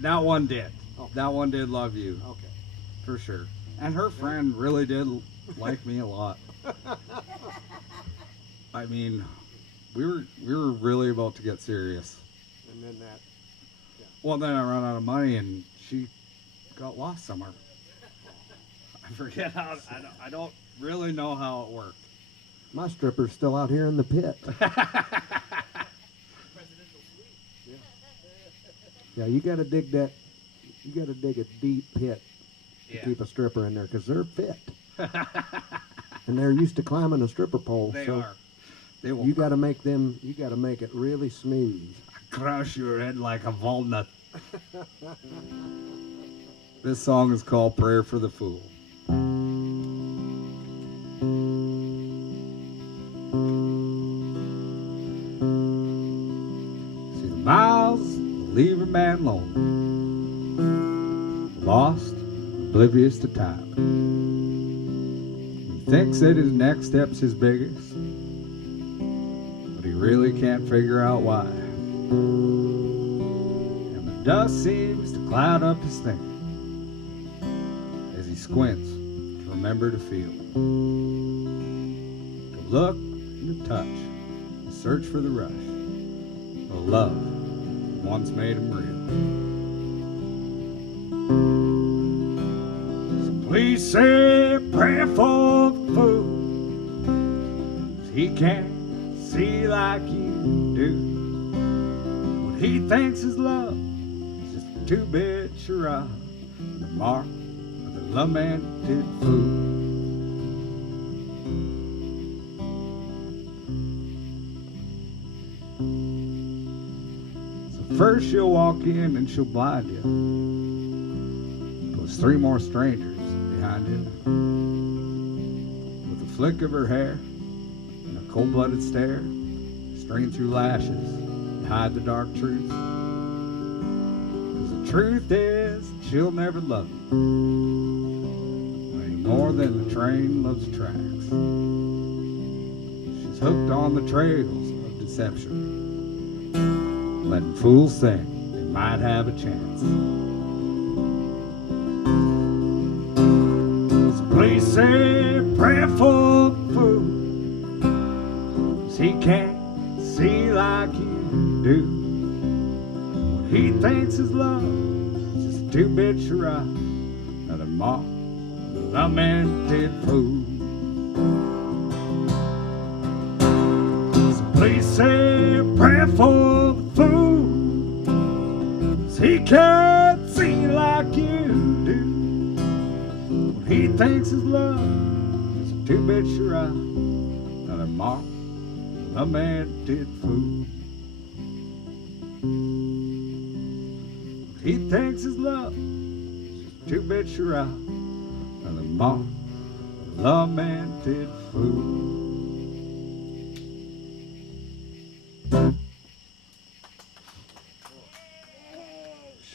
That one did. Oh. That one did love you, Okay. for sure. And her friend really did like me a lot. I mean, we were really about to get serious. And then that. Well, then I ran out of money and she got lost somewhere. I forget how. I don't really know how it worked. My stripper's still out here in the pit. Yeah, you got to dig that. You got to dig a deep pit to keep a stripper in there because they're fit. And they're used to climbing a stripper pole. They so are. They will You got to make them. You got to make it really smooth. crush your head like a walnut. This song is called Prayer for the Fool. See, the miles will leave a man lonely, lost, oblivious to time. He thinks that his next step's his biggest, but he really can't figure out why. And the dust seems to cloud up his thinking as he squints to remember to feel, to look and to touch, to search for the rush of love that once made him real. So please say a prayer for the fool, 'cause he can't see like you do. What he thinks is love is just a two-bit charade, the mark of the lamented fool. So first she'll walk in and she'll blind you, plus 3 more strangers behind you, with a flick of her hair and a cold-blooded stare, strain through lashes and hide the dark truth. 'Cause the truth is she'll never love you any more than the train loves the tracks. She's hooked on the trails of deception, letting fools think they might have a chance. So please say a prayer for the fool, 'cause he can't see like you do. What he thinks is love is just a two-bit charade, another mark of the lamented fool. So please say a prayer for the fool, 'cause he can't see like you do. What he thinks is love is a two-bit charade, another mark of the lamented fool. What he thinks is love is just a two-bit charade, another mark of the lamented fool.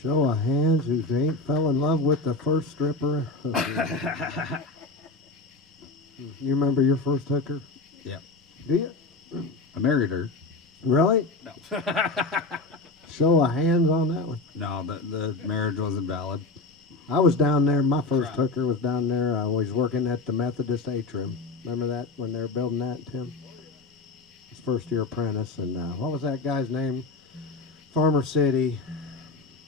Show of hands who ain't fell in love with the first stripper. You remember your first hooker? Yep. Do you? I married her. Really? No. Show of hands on that one. No, the marriage wasn't valid. I was down there. My first hooker was down there. I was working at the Methodist atrium. Remember that when they were building that, Tim? His first year apprentice. And what was that guy's name? Farmer City.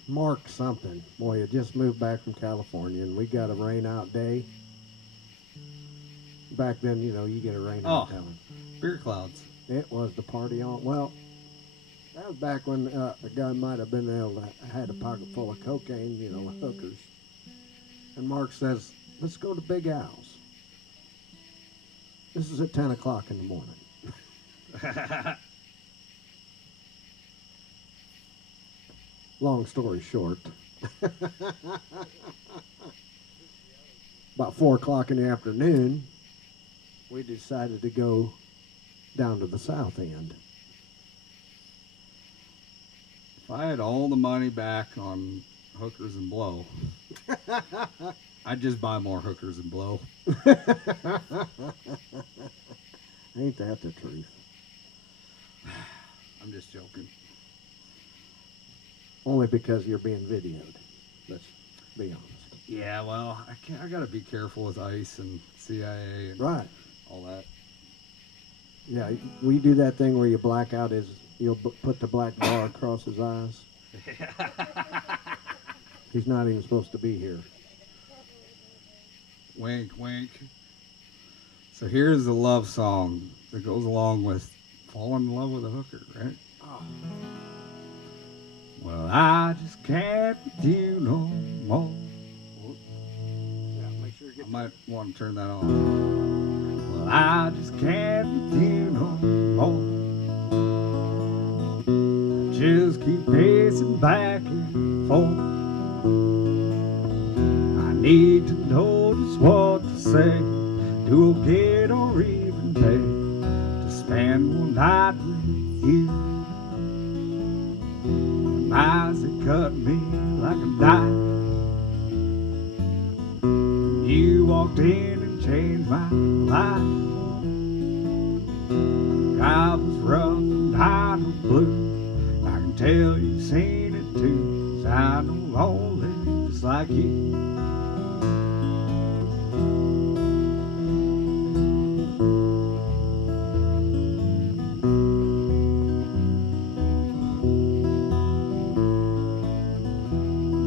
Mark something. Boy, he had just moved back from California, and we got a rain-out day. Back then, you know, you get a rain-out day. Beer clouds. It was the party on. Well, that was back when a guy might have been able to had a pocket full of cocaine, you know, hookers. And Mark says, "Let's go to Big Al's." This is at 10 o'clock in the morning. Long story short, about 4 o'clock in the afternoon, we decided to go down to the south end. If I had all the money back on hookers and blow, I'd just buy more hookers and blow. Ain't that the truth? I'm just joking. Only because you're being videoed. Let's be honest. Yeah, well, I gotta be careful with ICE and CIA and Right. all that. Yeah, we do that thing where you black out you'll put the black bar across his eyes. He's not even supposed to be here. Wink, wink. So here's the love song that goes along with falling in love with a hooker, right? Oh. Well, I just can't with you no more. Yeah, make sure you I get might want to turn that on. I just can't with you no more. I just keep pacing back and forth. I need to know just what to say to get or even pay to spend one night with you. Them eyes that cut me like a knife. You walked in and changed my life. I was rough and I know blue. I can tell you've seen it too, 'cause I know lonely just like you.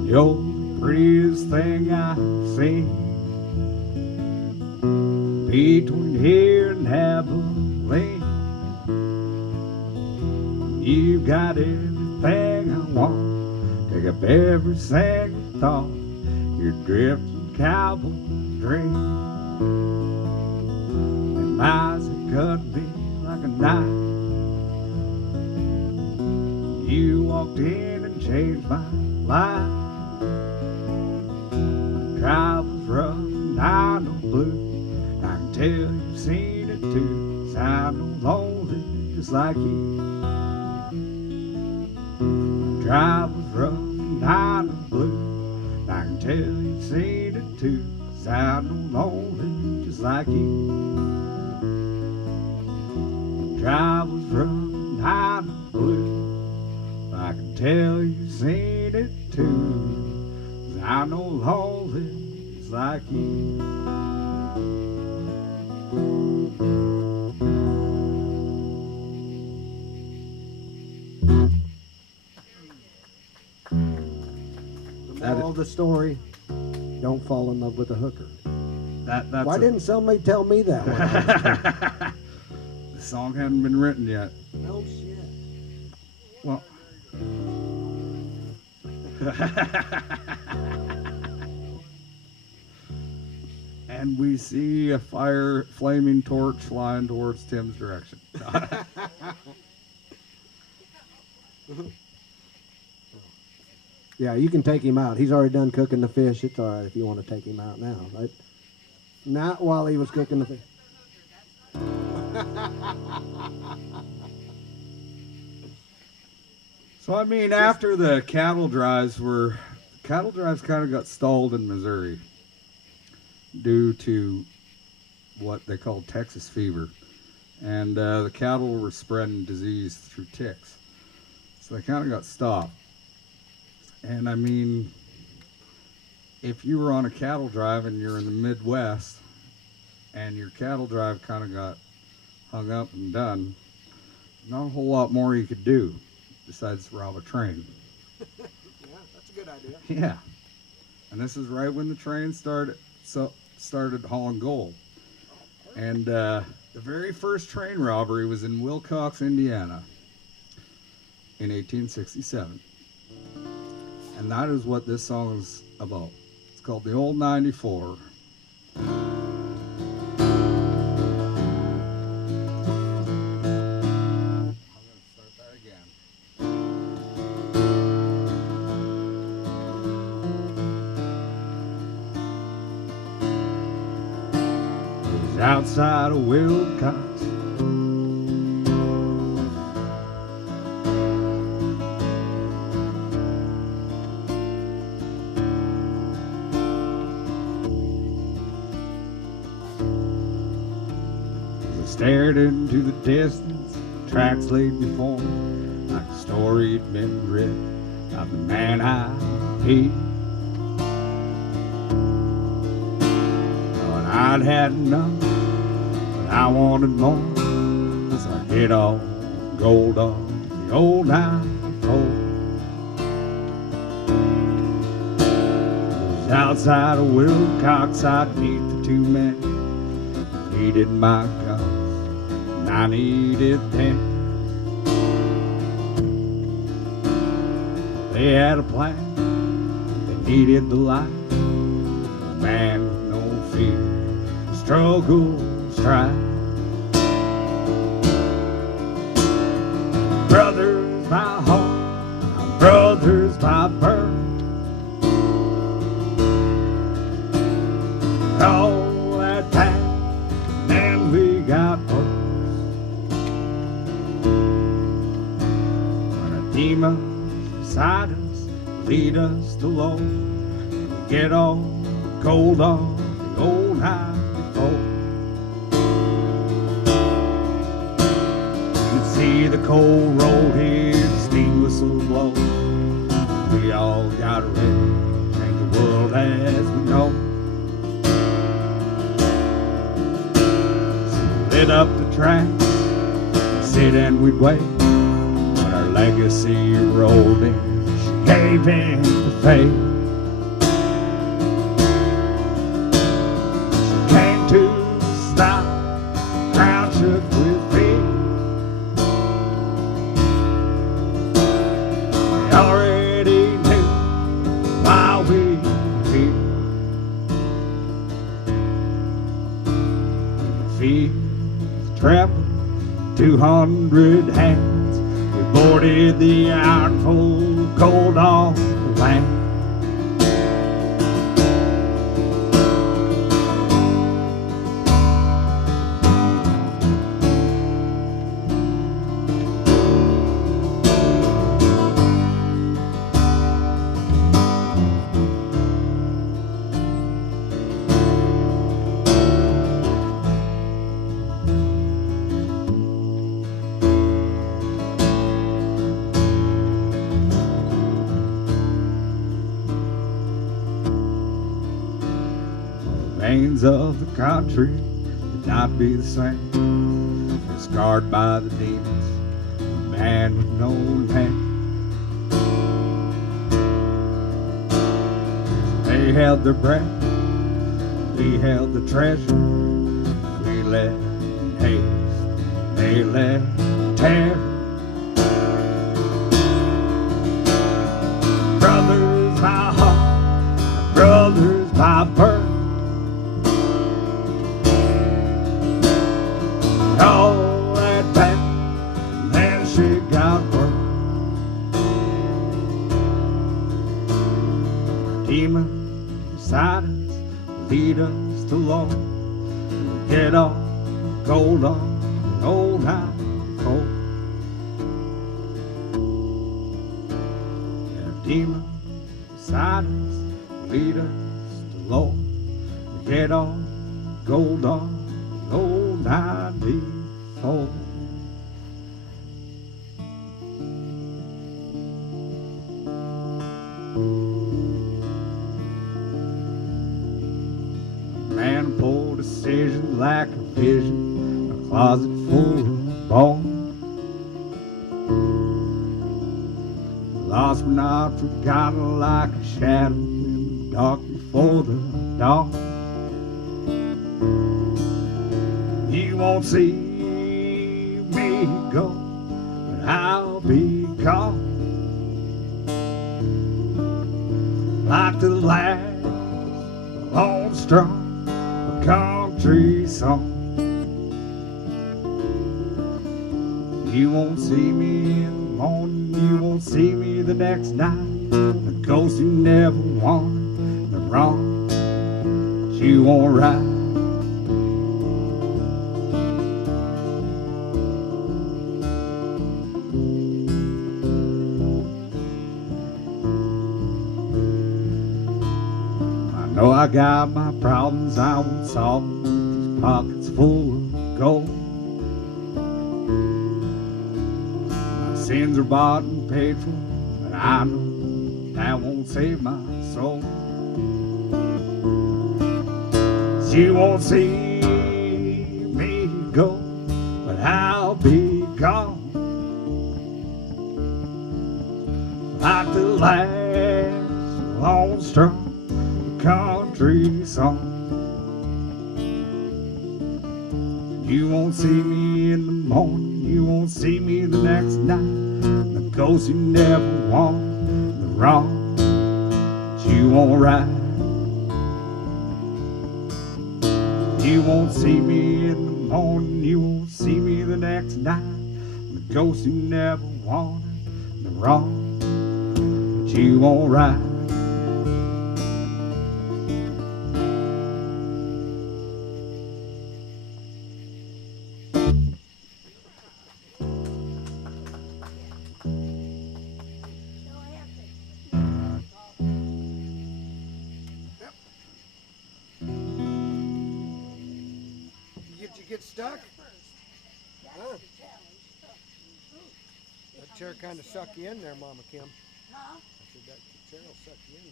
You're the prettiest thing I've seen between here and Abilene. You got everything I want, take up every single thought. You're drifting cowboy dream. And eyes that cut me like a knife. You walked in and changed my life. Drive was rough and I know blue. I can tell you've seen it too, 'cause I know lonely just like you. Drive was rough and I know blue. I can tell you've seen it too, 'cause I know lonely just like you. Drive was rough and I know blue. I can tell you've seen it too, 'cause I know lonely just like you. The moral of the story, don't fall in love with a hooker. That's Why didn't somebody tell me that when I was kid? the song hadn't been written yet. No shit. Well, and we see a flaming torch flying towards Tim's direction. Yeah, you can take him out. He's already done cooking the fish. It's all right if you want to take him out now, right? Not while he was cooking the fish. So I mean, after the cattle drives kind of got stalled in Missouri due to what they called Texas fever, and the cattle were spreading disease through ticks, so they kind of got stopped. And I mean, if you were on a cattle drive and you're in the Midwest, and your cattle drive kind of got hung up and done, not a whole lot more you could do besides rob a train. Yeah, that's a good idea. Yeah, and this is right when the train started hauling gold. And the very first train robbery was in Wilcox, Indiana, in 1867, and that is what this song is about. It's called "The Old 94." Outside of Wilcox, as I stared into the distance, tracks laid before me, like a story had been written of the man I hate. Thought I'd had enough, I wanted more, as I hit all gold off the old 94. Was outside of Wilcox, I'd meet the two men who needed my guns, and I needed them. They had a plan, they needed the light, a man with no fear, struggle, strive. Demons beside us lead us to low. We get all the gold off the old night before. You can see the cold road here, the steam whistle blow. We all got ready, change the world as we know. So we lit up the tracks, sit and we'd wait. When our legacy rolled in, she gave in to fate. She came to stop, ground shook with fear. We already knew why we were here. Fields trampled 200 hands. We boarded the iron full of gold off the land. Veins of the country would not be the same. They're scarred by the demons, a man with no name. They held their breath, we held the treasure. We left in haste, they left in terror. Brothers by heart, brothers by birth. All that back, then she got work. Demons beside us lead us to law. Get off, gold on, old night cold. Demons beside us lead us to law. Get off, gold on, old 94. Man pulled decision like a vision, a closet full of bones. Lost but not forgotten like a shadow in the dark before the dawn. You won't see me go, but I'll be gone. Like the last lone strong country song. You won't see me in the morning, you won't see me the next night. The ghost you never wanted, the wrong that you won't right. Know I got my problems I won't solve with these pockets full of gold. My sins are bought and paid for, but I know that won't save my soul. You won't see me go, but I'll be gone. Like the last lone strong country song. You won't see me in the morning, you won't see me the next night. The ghost you never wanted, the wrong that you won't right. You won't see me in the morning, you won't see me the next night. The ghost you never wanted, the wrong that you won't right. get stuck? That's Huh? the challenge. That chair kind of suck you in there, Mama Kim. Huh? I said that chair will suck you in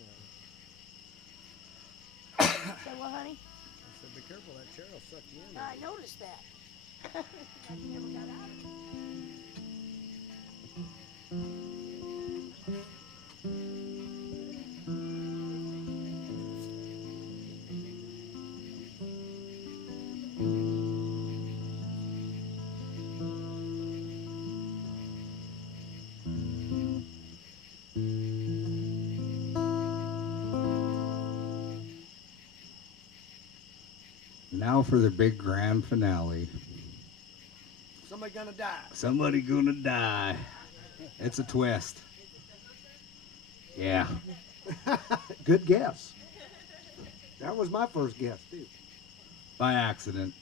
there. Say what, honey? I said, be careful, that chair will suck you in there. I noticed that. I never got out of it. Now for the big grand finale. Somebody gonna die. Somebody gonna die. It's a twist. Yeah. Good guess. That was my first guess, too. By accident.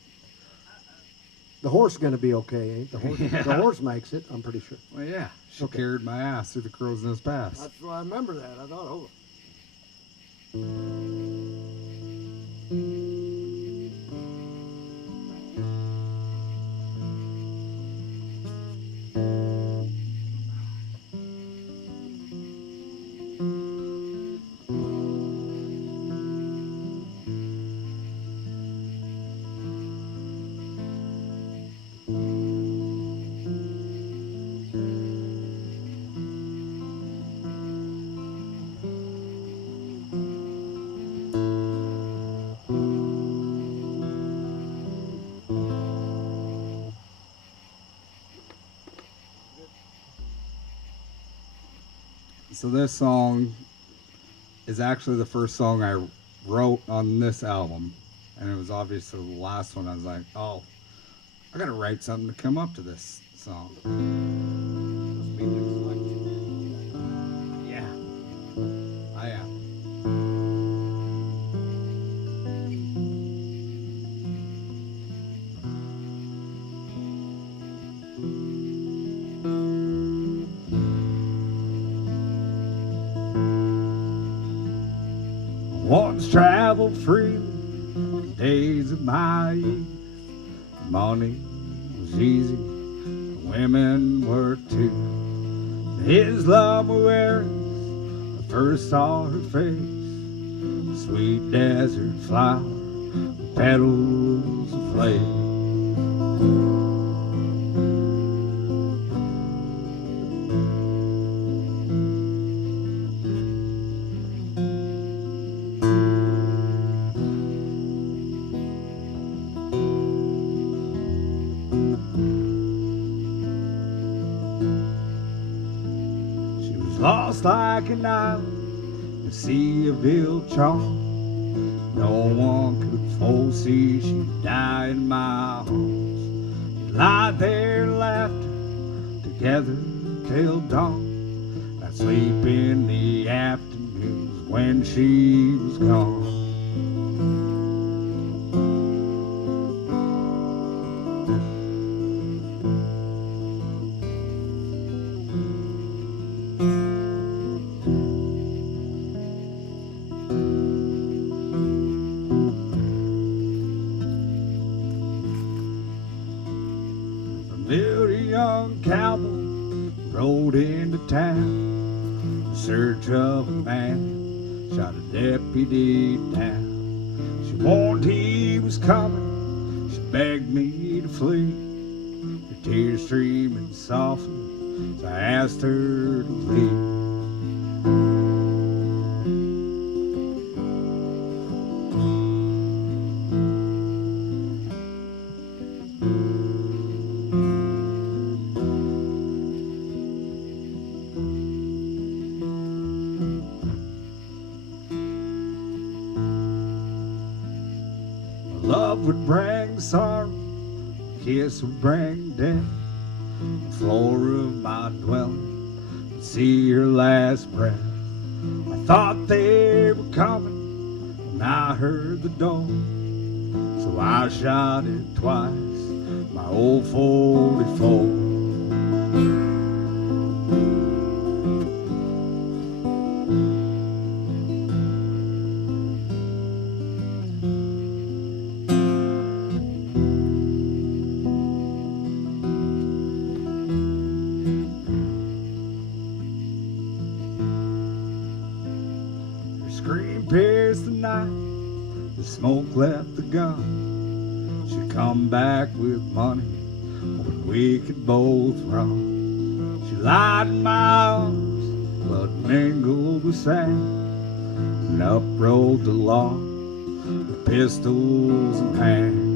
The horse going to be okay, ain't the horse? Yeah. The horse makes it, I'm pretty sure. Well, yeah. She Okay. carried my ass through the crow's nest pass. That's why I remember that. I thought, oh. So this song is actually the first song I wrote on this album, and it was obviously the last one. I was like, oh, I gotta write something to come up to this song. Yeah, I am. Once traveled freely, the days of my youth. Money was easy, women were too. His love was I first saw her face, sweet desert flower, with petals of flame. Lost like an island, a sea of ill charm. No one could foresee she'd die in my arms. We lie there and laughed together till dawn. I'd sleep in the afternoons when she was gone. Little young cowboy rode into town in search of a man, shot a deputy down. She warned he was coming, she begged me to flee, her tears streaming softly as I asked her to leave. Love would bring sorrow, a kiss would bring death. The floor of my dwelling would see her last breath. I thought they were coming when I heard the door, so I shot it twice, my old 44. scream pierced the night, the smoke left the gun. She come back with money when we could both run. She lied in my arms, blood mingled with sand, and up rolled the law, with pistols in hand.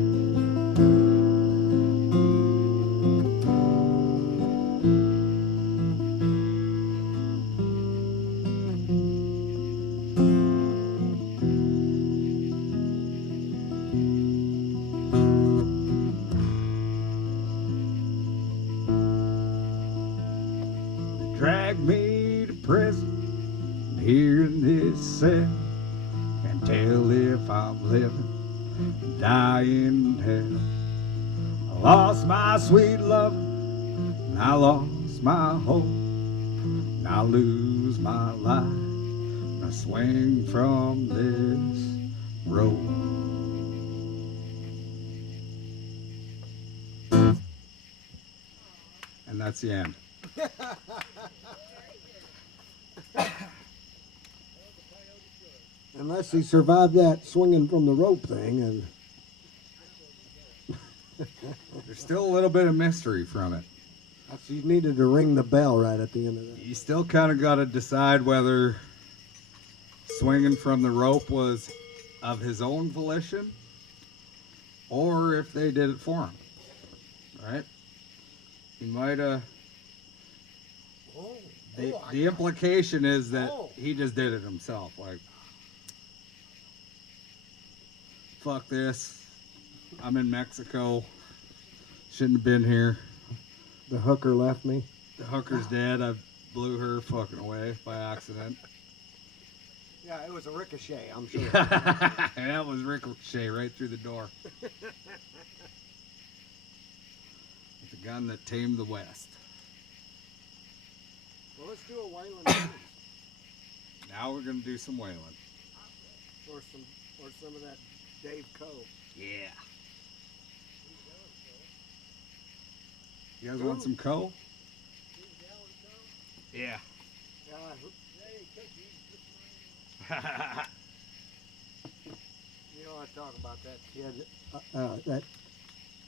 Drag me to prison, here in this cell, and tell if I'm living, dying in hell. I lost my sweet love, and I lost my hope, and I lose my life, and I swing from this rope. And that's the end. Unless he survived that swinging from the rope thing, and There's still a little bit of mystery from it. that's, you needed to ring the bell right at the end of that. You still kind of got to decide whether swinging from the rope was of his own volition or if they did it for him. Right? He might have. The implication is that he just did it himself. Like, fuck this. I'm in Mexico. Shouldn't have been here. The hooker left me. The hooker's dead. I blew her fucking away by accident. Yeah, it was a ricochet, I'm sure. That was ricochet right through the door. With the gun that tamed the West. Well, let's do a whaling Now we're gonna do some whaling. or some of that Dave Coe. Yeah. You guys want some coal? Yeah. You know, I talk about that kid.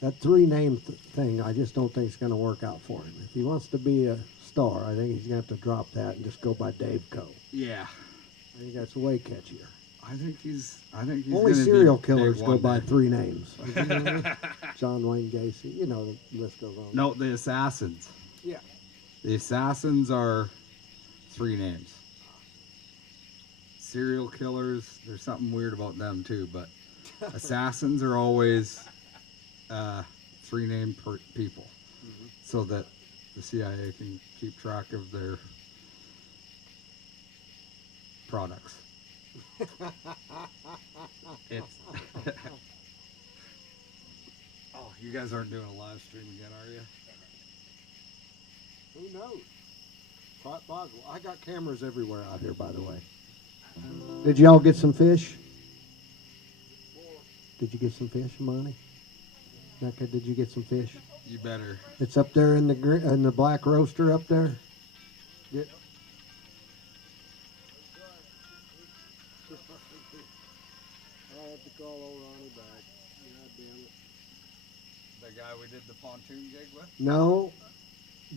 That three-name thing, I just don't think it's going to work out for him. If he wants to be a star, I think he's going to have to drop that and just go by Dave Coe. Yeah. I think that's way catchier. I think he's Only gonna serial be killers big go one by day. three names. John Wayne Gacy. You know, the list goes on. No, the assassins. Yeah. The assassins are three names. Serial killers, there's something weird about them too, but assassins are always three name people, so that the CIA can keep track of their products. It's oh, you guys aren't doing a live stream again, are you? Who knows? Quite possible. I got cameras everywhere out here, by the way. Did y'all get some fish? Did you get some fish, Monty? Becca, did you get some fish? You better. It's up there in the black roaster up there. Get. I have to call old Ronnie back. God damn it. The guy we did the pontoon gig with? No.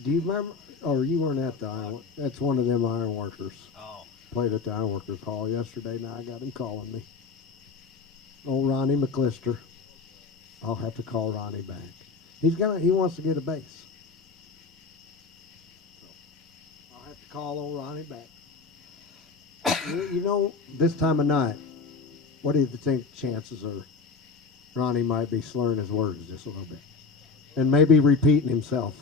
Do you remember? Or you weren't at the iron. That's one of them iron workers. Oh. Played at the iron workers hall yesterday. Now I got him calling me. Old Ronnie McClister. I'll have to call Ronnie back. He wants to get a base. So I'll have to call old Ronnie back. you know, this time of night, what do you think the chances are Ronnie might be slurring his words just a little bit? And maybe repeating himself.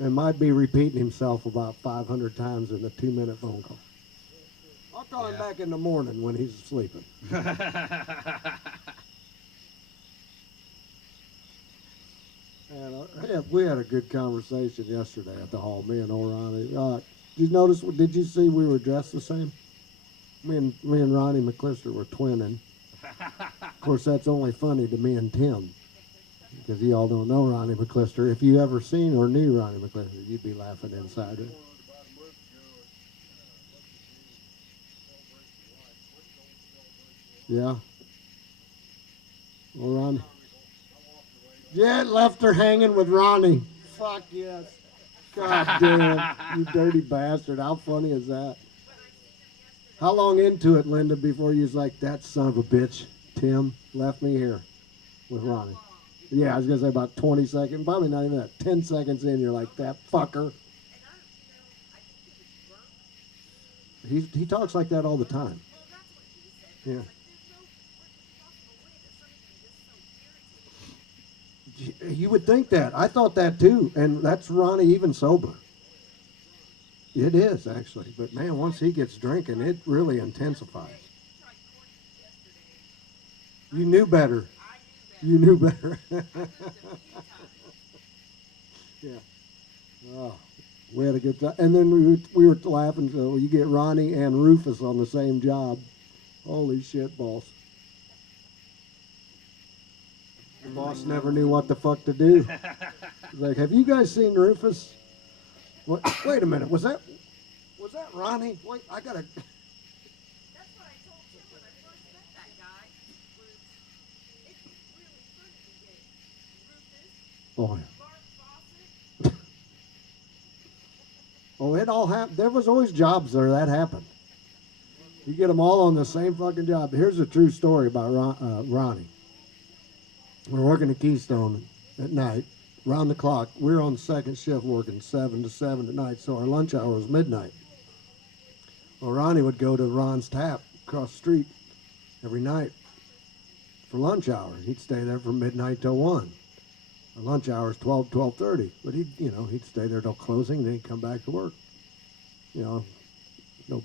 And might be repeating himself about 500 times in a 2-minute phone call. I'll call him back in the morning when he's sleeping. And we had a good conversation yesterday at the hall, me and old Ronnie. Did you see we were dressed the same? Me and Ronnie McClister were twinning. Of course, that's only funny to me and Tim, because you all don't know Ronnie McClister. If you ever seen or knew Ronnie McClister, you'd be laughing inside it. Yeah. Well, Ronnie. Yeah, it left her hanging with Ronnie. Fuck yes. God damn, you dirty bastard. How funny is that? How long into it, Linda, before you was like, that son of a bitch, Tim, left me here with Ronnie? Yeah, I was going to say about 20 seconds. Probably not even that. 10 seconds in, you're like, that fucker. He talks like that all the time. Yeah. You would think that. I thought that too, and that's Ronnie even sober. It is actually, but man, once he gets drinking, it really intensifies. You knew better. You knew better. Yeah. Oh, we had a good time, and then we were laughing. So you get Ronnie and Rufus on the same job. Holy shit, boss. The boss never knew what the fuck to do. He's like, have you guys seen Rufus? What? Wait a minute, was that Ronnie? Wait, I gotta. That's what I told him when I first met that guy. Was it's really funny to get Rufus, Oh yeah. Bart Fawcett. Oh, it all happened. There was always jobs there that happened. You get them all on the same fucking job. Here's a true story about Ronnie. We're working at Keystone at night, round the clock. We're on the second shift working 7 to 7 at night, so our lunch hour was midnight. Well, Ronnie would go to Ron's Tap across the street every night for lunch hour. He'd stay there from midnight till 1. Our lunch hour is 12, 12:30, but he'd stay there till closing, then he'd come back to work. No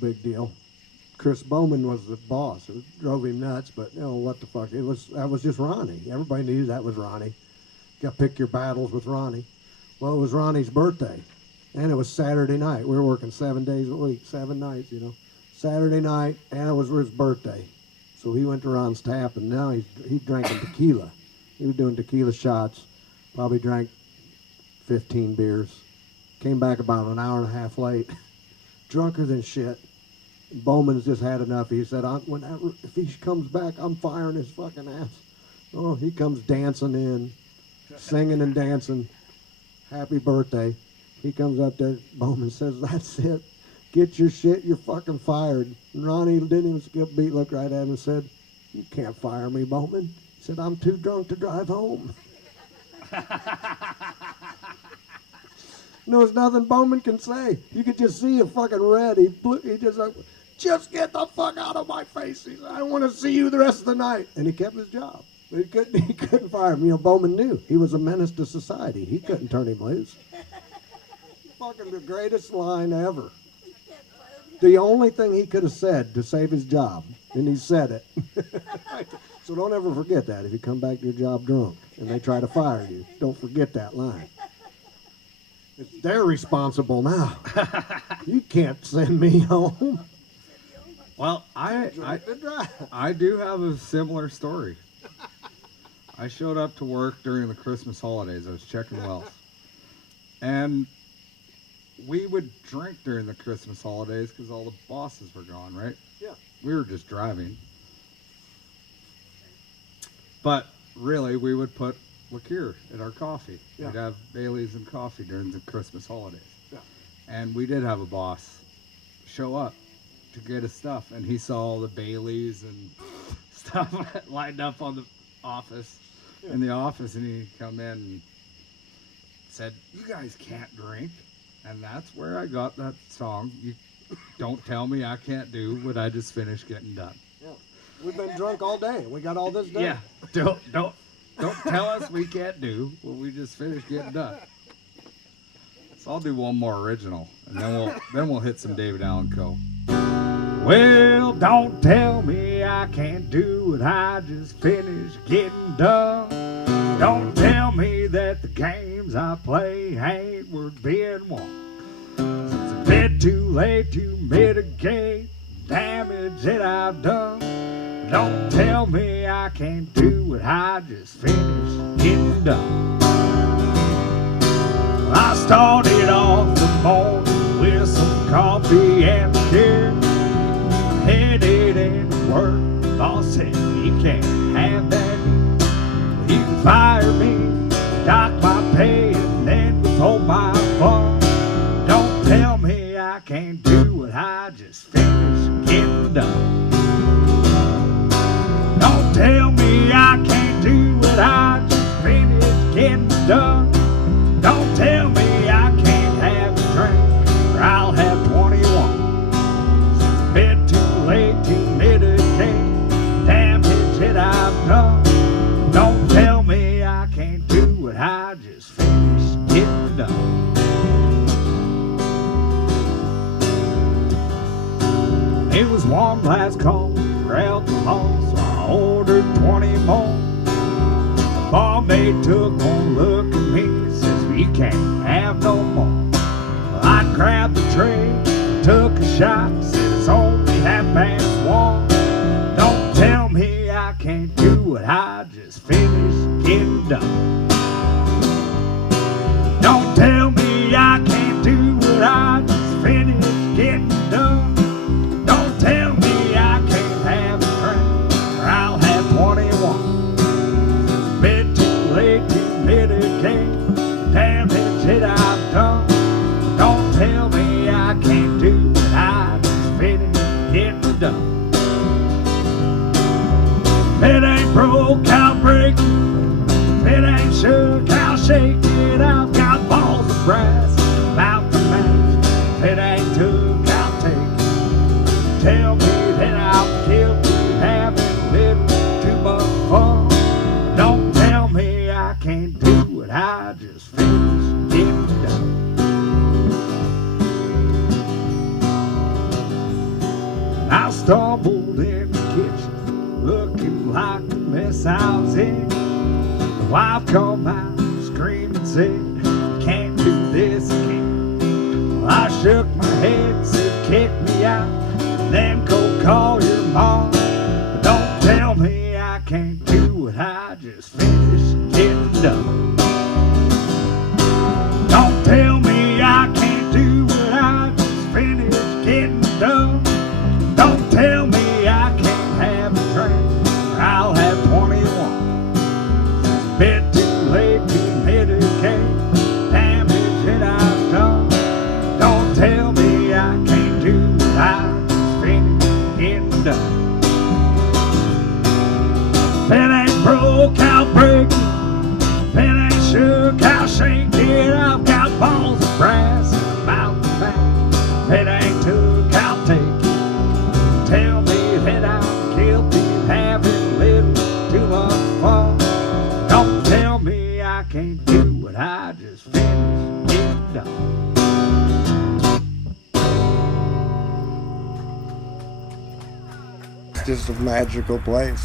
big deal. Chris Bowman was the boss. It drove him nuts, but what the fuck? That was just Ronnie. Everybody knew that was Ronnie. You got to pick your battles with Ronnie. Well, it was Ronnie's birthday, and it was Saturday night. We were working 7 days a week, 7 nights, Saturday night, and it was his birthday. So he went to Ron's Tap, and now he's drinking tequila. He was doing tequila shots, probably drank 15 beers. Came back about an hour and a half late, drunker than shit. Bowman's just had enough. He said, if he comes back, I'm firing his fucking ass. Oh, he comes dancing in, singing and dancing. Happy birthday. He comes up there. Bowman says, that's it. Get your shit. You're fucking fired. And Ronnie didn't even skip a beat, looked right at him and said, you can't fire me, Bowman. He said, I'm too drunk to drive home. There's nothing Bowman can say. You could just see him fucking red. He just like, just get the fuck out of my face. He said, I don't want to see you the rest of the night. And he kept his job. But he couldn't fire him. Bowman knew. He was a menace to society. He couldn't turn him loose. Fucking the greatest line ever. The only thing he could have said to save his job, and he said it. So don't ever forget that if you come back to your job drunk and they try to fire you. Don't forget that line. They're responsible now. You can't send me home. Well, I do have a similar story. I showed up to work during the Christmas holidays. I was checking wells. And we would drink during the Christmas holidays because all the bosses were gone, right? Yeah. We were just driving. But really, we would put liqueur in our coffee. Yeah. We'd have Baileys and coffee during the Christmas holidays. Yeah. And we did have a boss show up to get his stuff, and he saw all the Baileys and stuff lined up on the office, in the office, and he come in and said, you guys can't drink. And that's where I got that song, you don't tell me I can't do what I just finished getting done. Yeah. We've been drunk all day. We got all this done. Yeah, don't tell us we can't do what we just finished getting done. So I'll do one more original, and then we'll hit some David Allan Coe. Well, don't tell me I can't do what I just finished getting done. Don't tell me that the games I play ain't worth being won. It's a bit too late to mitigate damage that I've done. Don't tell me I can't do what I just finished getting done. I started off the morning with some coffee and beer. Headed into work, boss said, you can't have that. You can fire me, dock my pay, and then withhold my farm. Don't tell me I can't do what I just finished getting done. Don't tell me I can't do what I just finished getting done. Don't tell me I can't have a drink, or I'll have 21. It's a bit too late to mitigate damage that I've done. Don't tell me I can't do what I just finished getting done. It was one last call for alcohol, so I ordered 20 more. The barmaid took one look at me and says, well, you can't have no more. Well, I grabbed the tray, took a shot, said it's only 1:30. Don't tell me I can't do what I just finished getting done. Don't tell me I can't do what I just finished getting done. Don't tell me I can't have a drink, or I'll have 21. It's a bit too late to mitigate the damage that I've done. Don't tell me I can't do what I just finished getting done. If it ain't broke, I'll break it. If it ain't shook, I'll shake it. I've got balls of brass about the match. If it ain't took, I'll take it. Tell me that I'm guilty of having a little too much fun. Don't tell me I can't do what I just finished getting done. I stumbled in the kitchen, looking like the mess I was in. The wife come out, screamed and said, can't do this again. Well, I shook my head and said, kick me out, and then go call your mom. But don't tell me I can't do what I just finished getting done. Don't tell me I can't do what I just finished getting done. Don't tell me I can't have a drink, or I'll have 21. It's a bit too late to mitigate damage that I've done. Don't tell me I can't do what I just finished getting done. If it ain't broke, I'll break it. If it ain't shook, I'll shake it. I've got balls of brass and a mouth of fat. If it ain't took, I'll take it. Tell me that I'm guilty of having a little too much fun. Don't tell me I can't do what I just finished getting done. It's just a magical place.